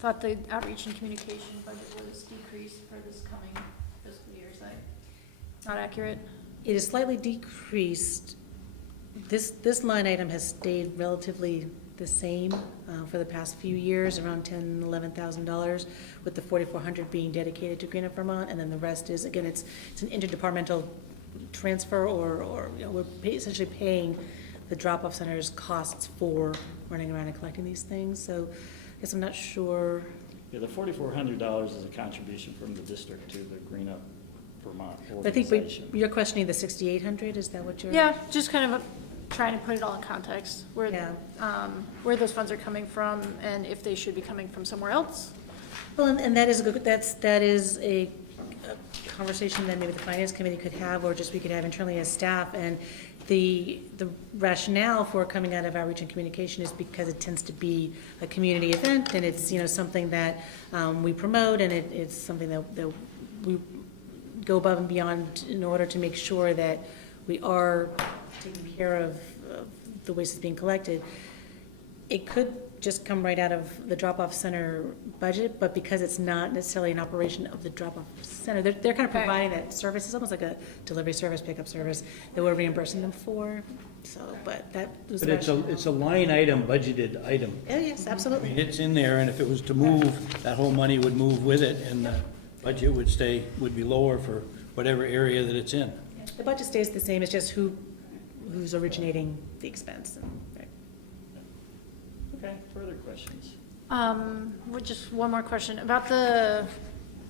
thought the outreach and communication budget was decreased for this coming fiscal year. Is that not accurate? It is slightly decreased. This line item has stayed relatively the same for the past few years, around $10,000, $11,000, with the $4,400 being dedicated to Green Up Vermont, and then the rest is, again, it's an interdepartmental transfer, or you know, we're essentially paying the drop-off center's costs for running around and collecting these things. So I guess I'm not sure. Yeah, the $4,400 is a contribution from the district to the Green Up Vermont I think organization. you're questioning the 6,800, is that what you're? Yeah, just kind of trying to put it all in context, where those funds are coming from, and if they should be coming from somewhere else. Well, and that is a good, that is a conversation that maybe the finance committee could have, or just we could have internally as staff. And the rationale for coming out of outreach and communication is because it tends to be a community event, and it's, you know, something that we promote, and it's something that we go above and beyond in order to make sure that we are taking care of the waste that's being collected. It could just come right out of the drop-off center budget, but because it's not necessarily an operation of the drop-off center, they're kind of providing that service. It's almost like a delivery service, pickup service that we're reimbursing them for. So, but that was. But it's a line item, budgeted item. Yeah, yes, I absolutely. mean, it's in there, and if it was to move, that whole money would move with it, and the budget would be lower for whatever area that it's in. The budget stays the same. It's just who's originating the expense. Right. Okay, further questions? Just one more question about the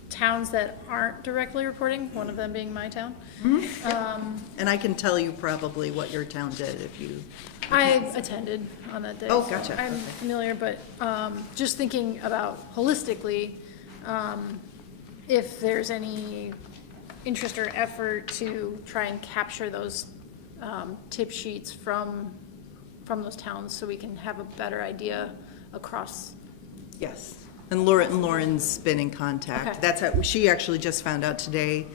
towns that aren't directly reporting, one of them being my town. And I can tell you probably what your town did if you. I attended on that day. Oh, so gotcha. I'm Okay. familiar, but just thinking about holistically, if there's any interest or effort to try and capture those tip sheets from those towns, so we can have a better idea across. Yes, and Lauren's been in contact. Okay. That's how, she actually just found out today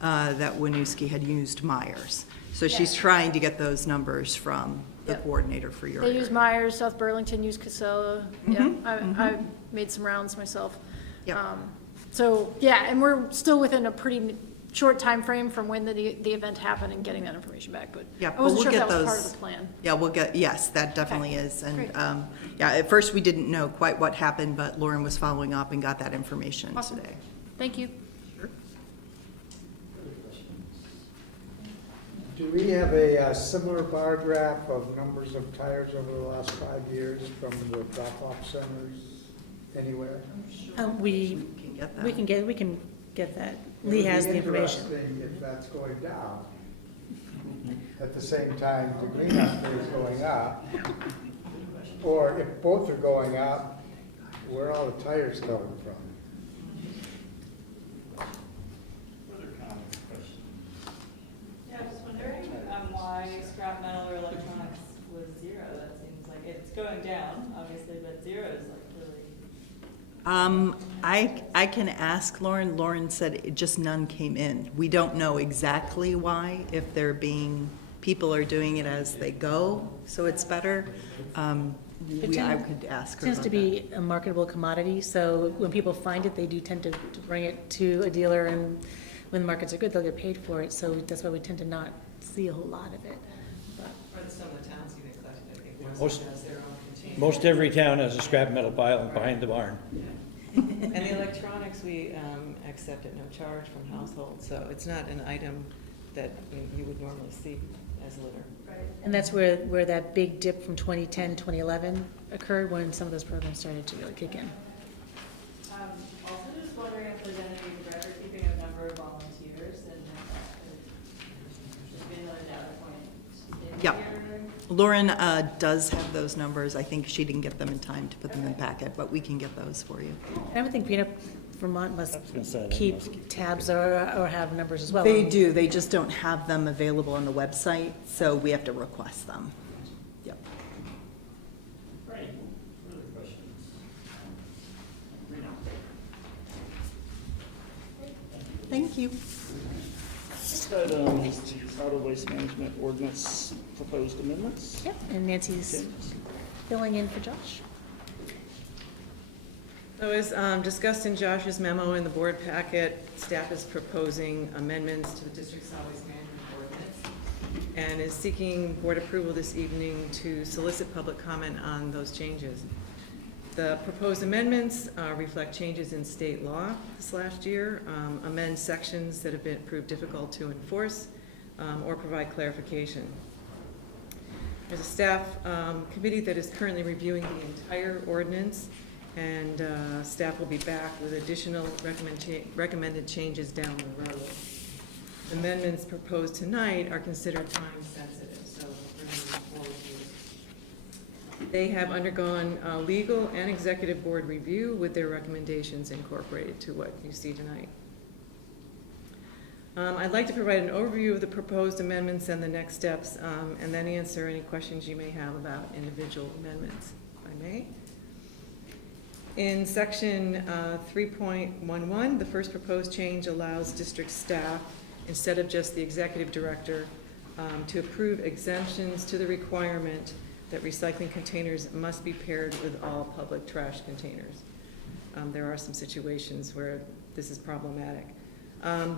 that Winooski had used Myers. So she's trying to get those numbers from the coordinator for your They area. use Myers, South Burlington use Casella. Yeah, I made some rounds myself. Yep. So, yeah, and we're still within a pretty short time frame from when the event happened and getting that information back, but Yeah, I but wasn't we'll sure if get that was those. part of the plan. Yeah, we'll get, yes, that definitely is. And, great. yeah, at first we didn't know quite what happened, but Lauren was following up and got that information Awesome. today. Thank you. Do we have a similar bar graph of numbers of tires over the last 5 years from the drop-off centers anywhere? We Can get that. we can get that. Lee It would has be the information. interesting if that's going down. At the same time, the green up is going up. Or if both are going up, where are all the tires coming from? Further comments, questions? Yeah, I was wondering why scrap metal or electronics was zero. That seems like it's going down, obviously, but zero is like really. I can ask Lauren. Lauren said it just none came in. We don't know exactly why, if people are doing it as they go, so it's better. I could ask her Tends about to be a marketable commodity, so when people find it, they do tend to bring it to a dealer, and when the markets are good, they'll get paid for it, so that's why we tend to not see a whole lot of it. But Or some of the towns even collected, I think, Most- Worcester has their own container. Most every town has a scrap metal pile behind the barn. And the electronics, we accept at no charge from households, so it's not an item that you would normally see as litter. And that's where that big dip from 2010, 2011 occurred, when some of those programs started to really kick in. Also just wondering if there's any record keeping of number of volunteers and just be another data point. Yep. Lauren does have those numbers. I think she didn't get them in time to put them in the packet, but we can get those for you. And I would think Green Up Vermont must gonna say, they keep must tabs or have numbers as well. They do, they just don't have them available on the website, so we have to request them. Yep. Great. Further questions? Rena? Thank you. Next item is the solid waste management ordinance proposed amendments. Yep, and Nancy's Okay. filling in for Josh. So as discussed in Josh's memo in the board packet, staff is proposing amendments to the district solid waste management ordinance and is seeking board approval this evening to solicit public comment on those changes. The proposed amendments reflect changes in state law this last year, amend sections that have been proved difficult to enforce, or provide clarification. There's a staff committee that is currently reviewing the entire ordinance, and staff will be back with additional recommended changes down the road. Amendments proposed tonight are considered time sensitive, so we're moving forward with it. They have undergone legal and executive board review with their recommendations incorporated to what you see tonight. I'd like to provide an overview of the proposed amendments and the next steps, and then answer any questions you may have about individual amendments, if I may. In section 3.11, the first proposed change allows district staff, instead of just the executive director, to approve exemptions to the requirement that recycling containers must be paired with all public trash containers. There are some situations where this is problematic.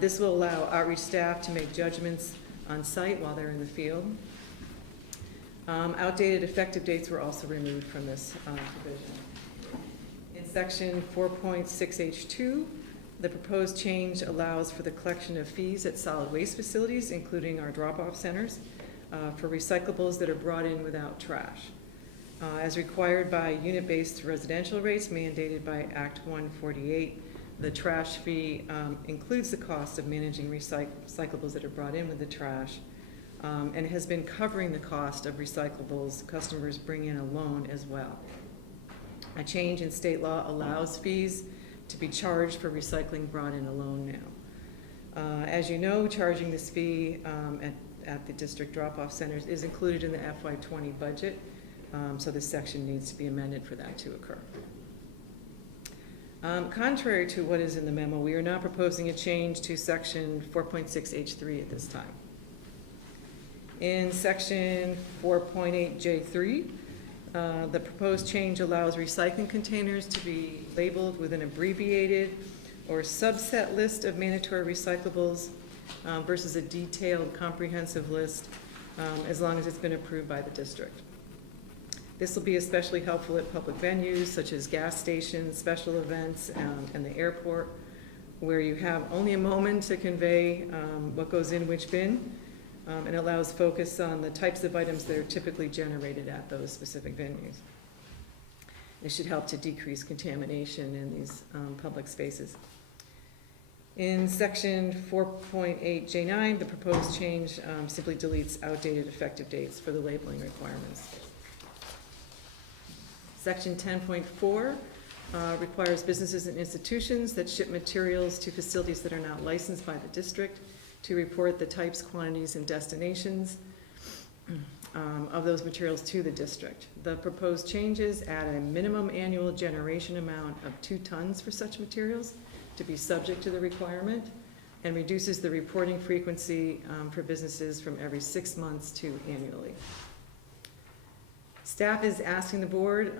This will allow outreach staff to make judgments on site while they're in the field. Outdated effective dates were also removed from this provision. In section 4.6H2, the proposed change allows for the collection of fees at solid waste facilities, including our drop-off centers, for recyclables that are brought in without trash. As required by unit-based residential rates mandated by Act 148, the trash fee includes the cost of managing recyclables that are brought in with the trash, and has been covering the cost of recyclables customers bring in alone as well. A change in state law allows fees to be charged for recycling brought in alone now. As you know, charging this fee at the district drop-off centers is included in the FY20 budget, so this section needs to be amended for that to occur. Contrary to what is in the memo, we are not proposing a change to section 4.6H3 at this time. In section 4.8J3, the proposed change allows recycling containers to be labeled with an abbreviated or subset list of mandatory recyclables versus a detailed comprehensive list, as long as it's been approved by the district. This will be especially helpful at public venues such as gas stations, special events, and the airport, where you have only a moment to convey what goes in which bin, and allows focus on the types of items that are typically generated at those specific venues. It should help to decrease contamination in these public spaces. In section 4.8J9, the proposed change simply deletes outdated effective dates for the labeling requirements. Section 10.4 requires businesses and institutions that ship materials to facilities that are not licensed by the district to report the types, quantities, and destinations of those materials to the district. The proposed changes add a minimum annual generation amount of 2 tons for such materials to be subject to the requirement, and reduces the reporting frequency for businesses from every 6 months to annually. Staff is asking the board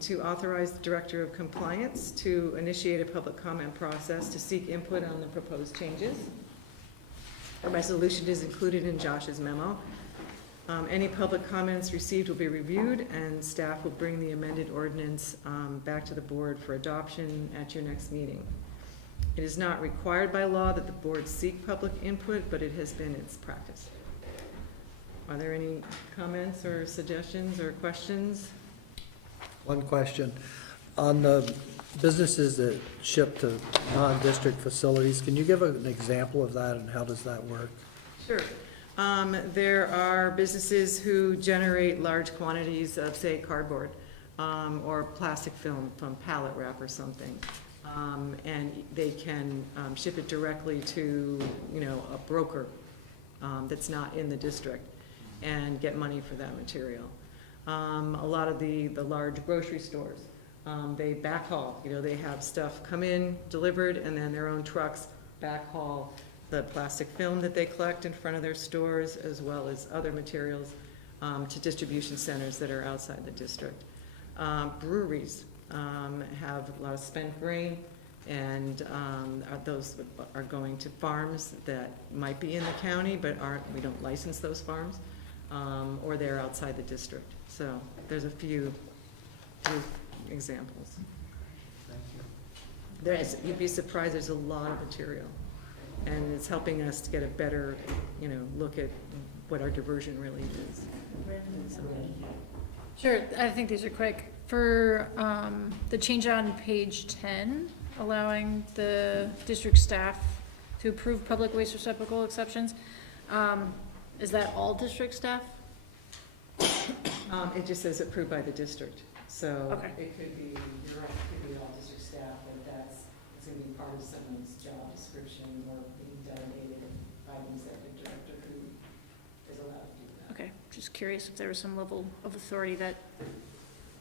to authorize the Director of Compliance to initiate a public comment process to seek input on the proposed changes. A resolution is included in Josh's memo. Any public comments received will be reviewed, and staff will bring the amended ordinance back to the board for adoption at your next meeting. It is not required by law that the board seek public input, but it has been its practice. Are there any comments or suggestions or questions? One question. On the businesses that ship to non-district facilities, can you give an example of that and how does that work? Sure. There are businesses who generate large quantities of, say, cardboard or plastic film from pallet wrap or something. And they can ship it directly to, a broker that's not in the district and get money for that material. A lot of the large grocery stores, they backhaul, they have stuff come in, delivered, and then their own trucks backhaul the plastic film that they collect in front of their stores, as well as other materials, to distribution centers that are outside the district. Breweries have a lot of spent grain, and those are going to farms that might be in the county but aren't, we don't license those farms, or they're outside the district. So there's a few examples. You'd be surprised, there's a lot of material. And it's helping us to get a better, look at what our diversion really is. So, Sure, I think these are quick. For the change on page 10, allowing the district staff to approve public waste receptacle exceptions, is that all district staff? it just says approved by the district. So Okay. it could be, you're right, it could be all district staff, but it's going to be part of someone's job description or being delegated by the executive director who is allowed to do that. Okay, just curious if there was some level of authority that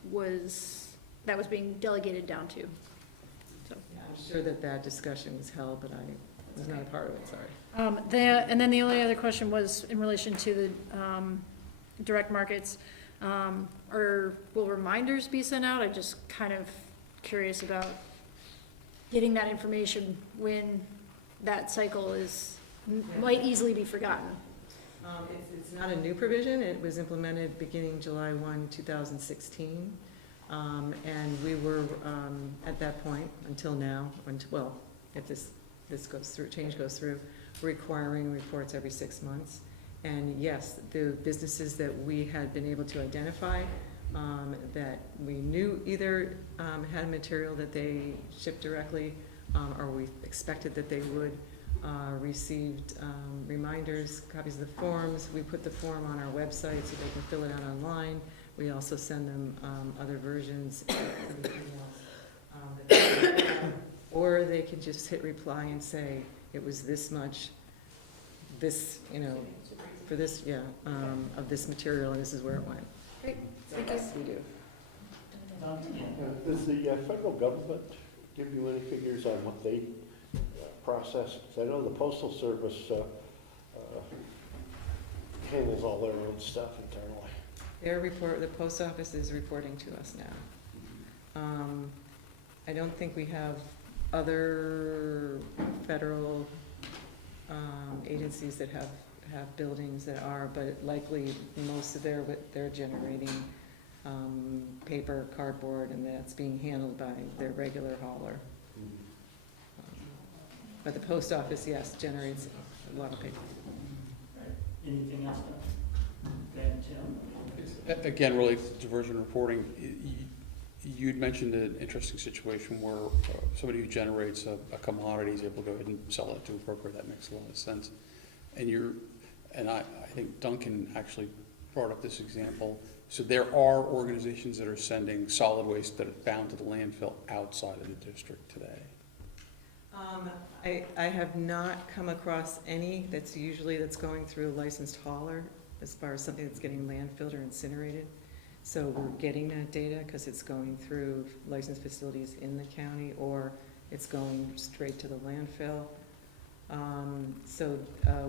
was being delegated down to. So. Yeah, I'm sure that discussion was held, but I was not a part of it, sorry. And then the only other question was in relation to the direct markets. Will reminders be sent out? I'm just kind of curious about getting that information when that cycle might easily be forgotten. It's not a new provision. It was implemented beginning July 1, 2016. And we were, at that point, until now, if this goes through, change goes through, requiring reports every 6 months. And yes, the businesses that we had been able to identify, that we knew either had material that they shipped directly, or we expected that they would, received reminders, copies of the forms. We put the form on our website so they can fill it out online. We also send them other versions, or they can just hit reply and say, it was this much, this, for this, of this material, and this is where it went. Great, So thank you. yes, we do. Does the federal government give you any figures on what they process? 'Cause I know the Postal Service handles all their own stuff internally. The post office is reporting to us now. I don't think we have other federal agencies that have buildings that are, but likely most of what they're generating paper, cardboard, and that's being handled by their regular hauler. But the post office, yes, generates a lot of paper. Anything else? Dan, Tim? Again, really, diversion reporting, you'd mentioned an interesting situation where somebody who generates a commodity is able to go ahead and sell it to a broker. That makes a lot of sense. And I think Duncan actually brought up this example. So there are organizations that are sending solid waste that are bound to the landfill outside of the district today. I have not come across any that's going through a licensed hauler as far as something that's getting landfilled or incinerated. So we're getting that data because it's going through licensed facilities in the county, or it's going straight to the landfill.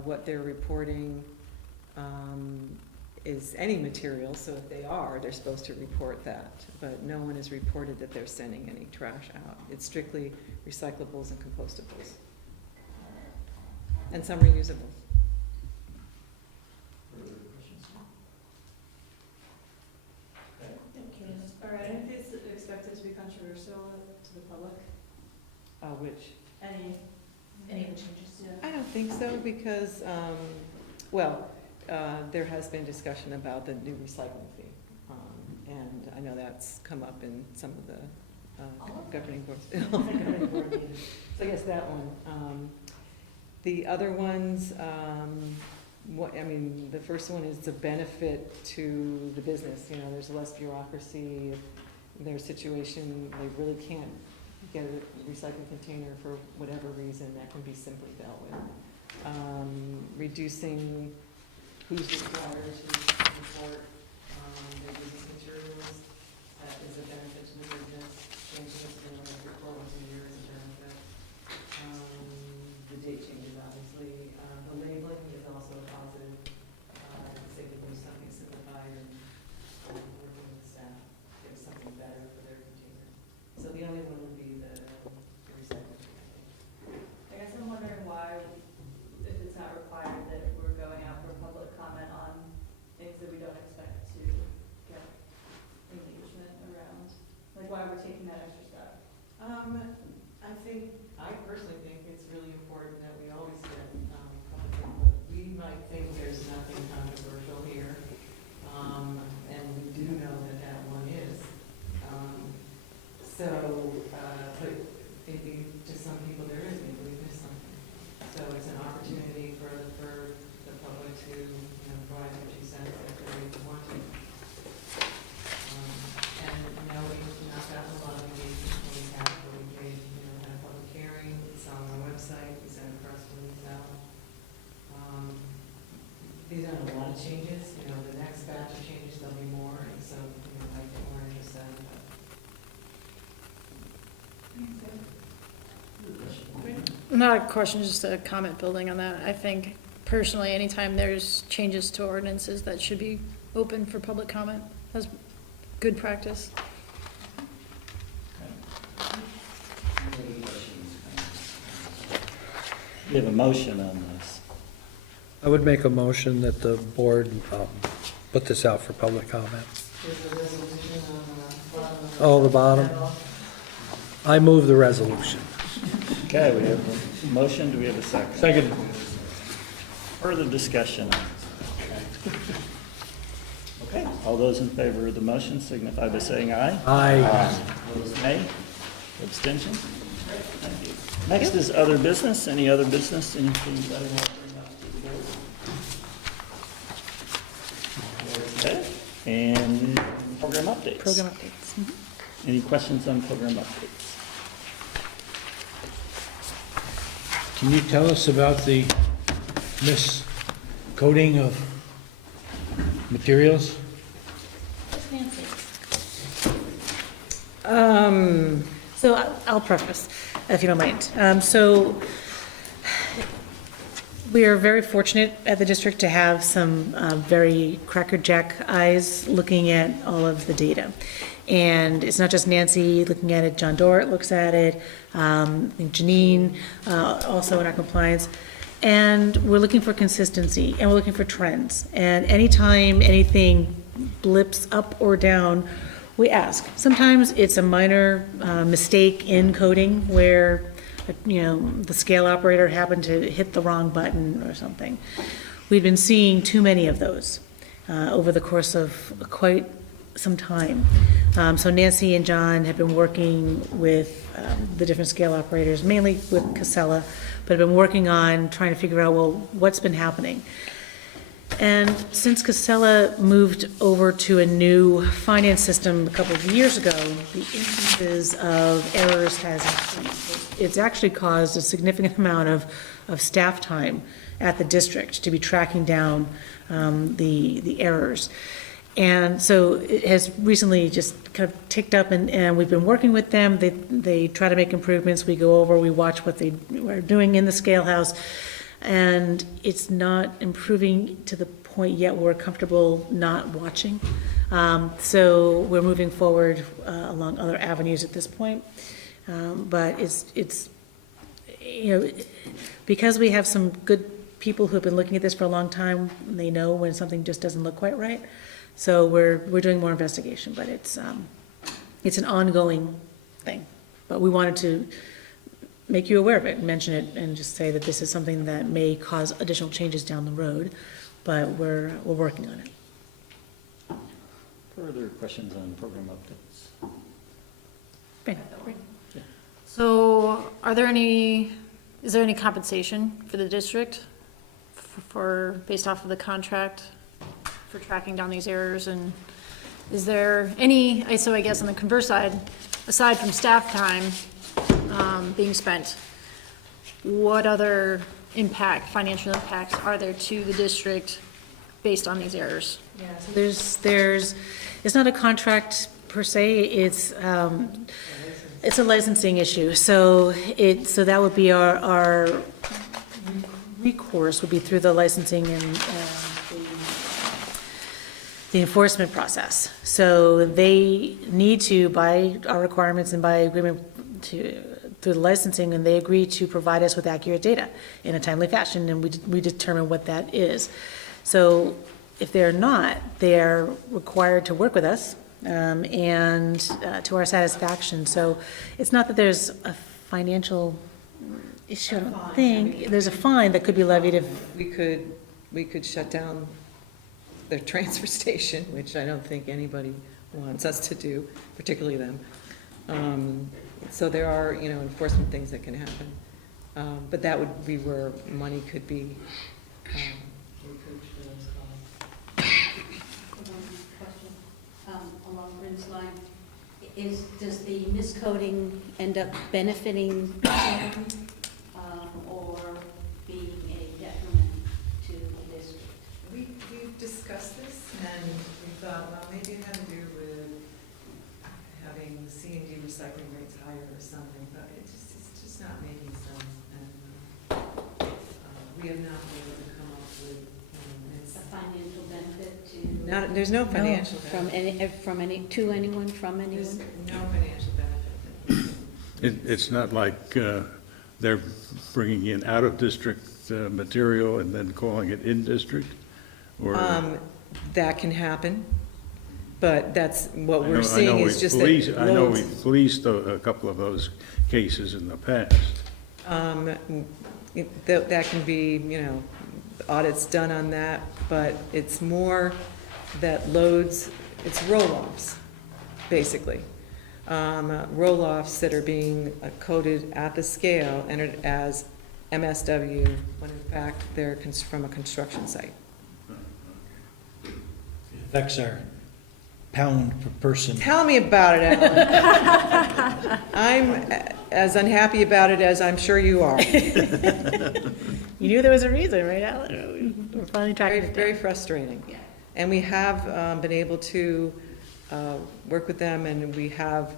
What they're reporting is any material, so if they're supposed to report that. But no one has reported that they're sending any trash out. It's strictly recyclables and compostables. And some reusables. All right, I think it's expected to be controversial to the public. Which? Any of the changes? Yeah. I don't think so, because, there has been discussion about the new recycling fee. And I know that's come up in some of the governing boards. So I guess that one. The other ones, the first one is the benefit to the business. There's less bureaucracy. In their situation, they really can't get a recycling container for whatever reason, that can be simply dealt with. Reducing who's required to report their business materials, that is a benefit to the business. Changing it to report once a year is a benefit. The date changes, obviously. The labeling is also a positive. Say they do something simplified and working with staff, get something better for their container. Not a question, just a comment building on that. I think personally, anytime there's changes to ordinances, that should be open for public comment. That's good practice. We have a motion on this. I would make a motion that the board put this out for public comment. Oh, the bottom. I move the resolution. Okay, we have a motion. Do we have a second? Second. Further discussion? Okay, all those in favor of the motion signify by saying aye. Aye. Opposed, nay. Abstention? Thank you. Next is other business. Any other business? Anything that I want to bring up to the board? Okay, and program updates. Program updates. Mhm. Any questions on program updates? Can you tell us about the miscoding of materials? So I'll preface, if you don't mind. So we are very fortunate at the district to have some very crackerjack eyes looking at all of the data. And it's not just Nancy looking at it, John Dorrit looks at it, I think Janine, also in our compliance. And we're looking for consistency, and we're looking for trends. And anytime anything blips up or down, we ask. Sometimes it's a minor mistake in coding where, the scale operator happened to hit the wrong button or something. We've been seeing too many of those over the course of quite some time. So Nancy and John have been working with the different scale operators, mainly with Casella, but have been working on trying to figure out, well, what's been happening. And since Casella moved over to a new finance system a couple of years ago, the instances of errors has increased. It's actually caused a significant amount of staff time at the district to be tracking down the errors. And so it has recently just kind of ticked up, and we've been working with them. They try to make improvements. We go over, we watch what they are doing in the scale house, and it's not improving to the point yet where we're comfortable not watching. So we're moving forward along other avenues at this point. But it's because we have some good people who have been looking at this for a long time, they know when something just doesn't look quite right. So we're doing more investigation, but it's an ongoing thing. But we wanted to make you aware of it, mention it, and just say that this is something that may cause additional changes down the road, but we're working on it. Further questions on program updates? Ben? So is there any compensation for the district for based off of the contract for tracking down these errors? And is there any, so I guess on the converse side, aside from staff time being spent, what other financial impacts are there to the district based on these errors? Yeah, so it's not a contract per se, it's a licensing issue. So that would be our recourse would be through the licensing and the enforcement process. So they need to, by our requirements and by agreement through the licensing, and they agree to provide us with accurate data in a timely fashion, and we determine what that is. So if they're not, they're required to work with us and to our satisfaction. So it's not that there's a financial issue, I don't think. There's a fine that could be levied if... We could shut down their transfer station, which I don't think anybody wants us to do, particularly them. So there are, enforcement things that can happen. But that would be where money could be recouped for those costs. Along Bryn's line, does the miscoding end up benefiting someone or being a detriment to the district? We've discussed this, and we thought, well, maybe it had to do with having C&D recycling rates higher or something, but it's just not making sense. And We have not been able to come up with, it's A financial benefit to? not, there's no financial From benefit. to anyone, from There's anyone? no financial benefit. It's not like they're bringing in out-of-district material and then calling it in-district? Or That can happen, but that's, what I we're know seeing is we've just policed- that I know loads. we've policed a couple of those cases in the past. That can be, you know, audits done on that, but it's more that loads, it's roll-offs, basically. Roll-offs that are being coded at the scale, entered as MSW, when in fact they're from a construction site. Affects our pound per person. Tell me about it, Alan. I'm as unhappy about it as I'm sure you are. You knew there was a reason, right, Alan? We're finally tracking it Very down. frustrating. And we have been able to work with them, and we have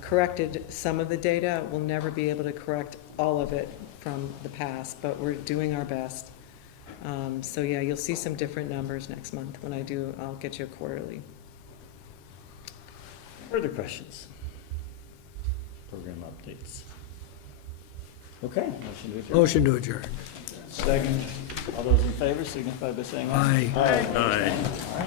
corrected some of the data. We'll never be able to correct all of it from the past, but we're doing our best. So yeah, you'll see some different numbers next month. When I do, I'll get you a quarterly. Further questions? Program updates? Okay, motion to adjourn. Motion to adjourn. Second. All those in favor signify by saying aye. Aye. Aye. All right.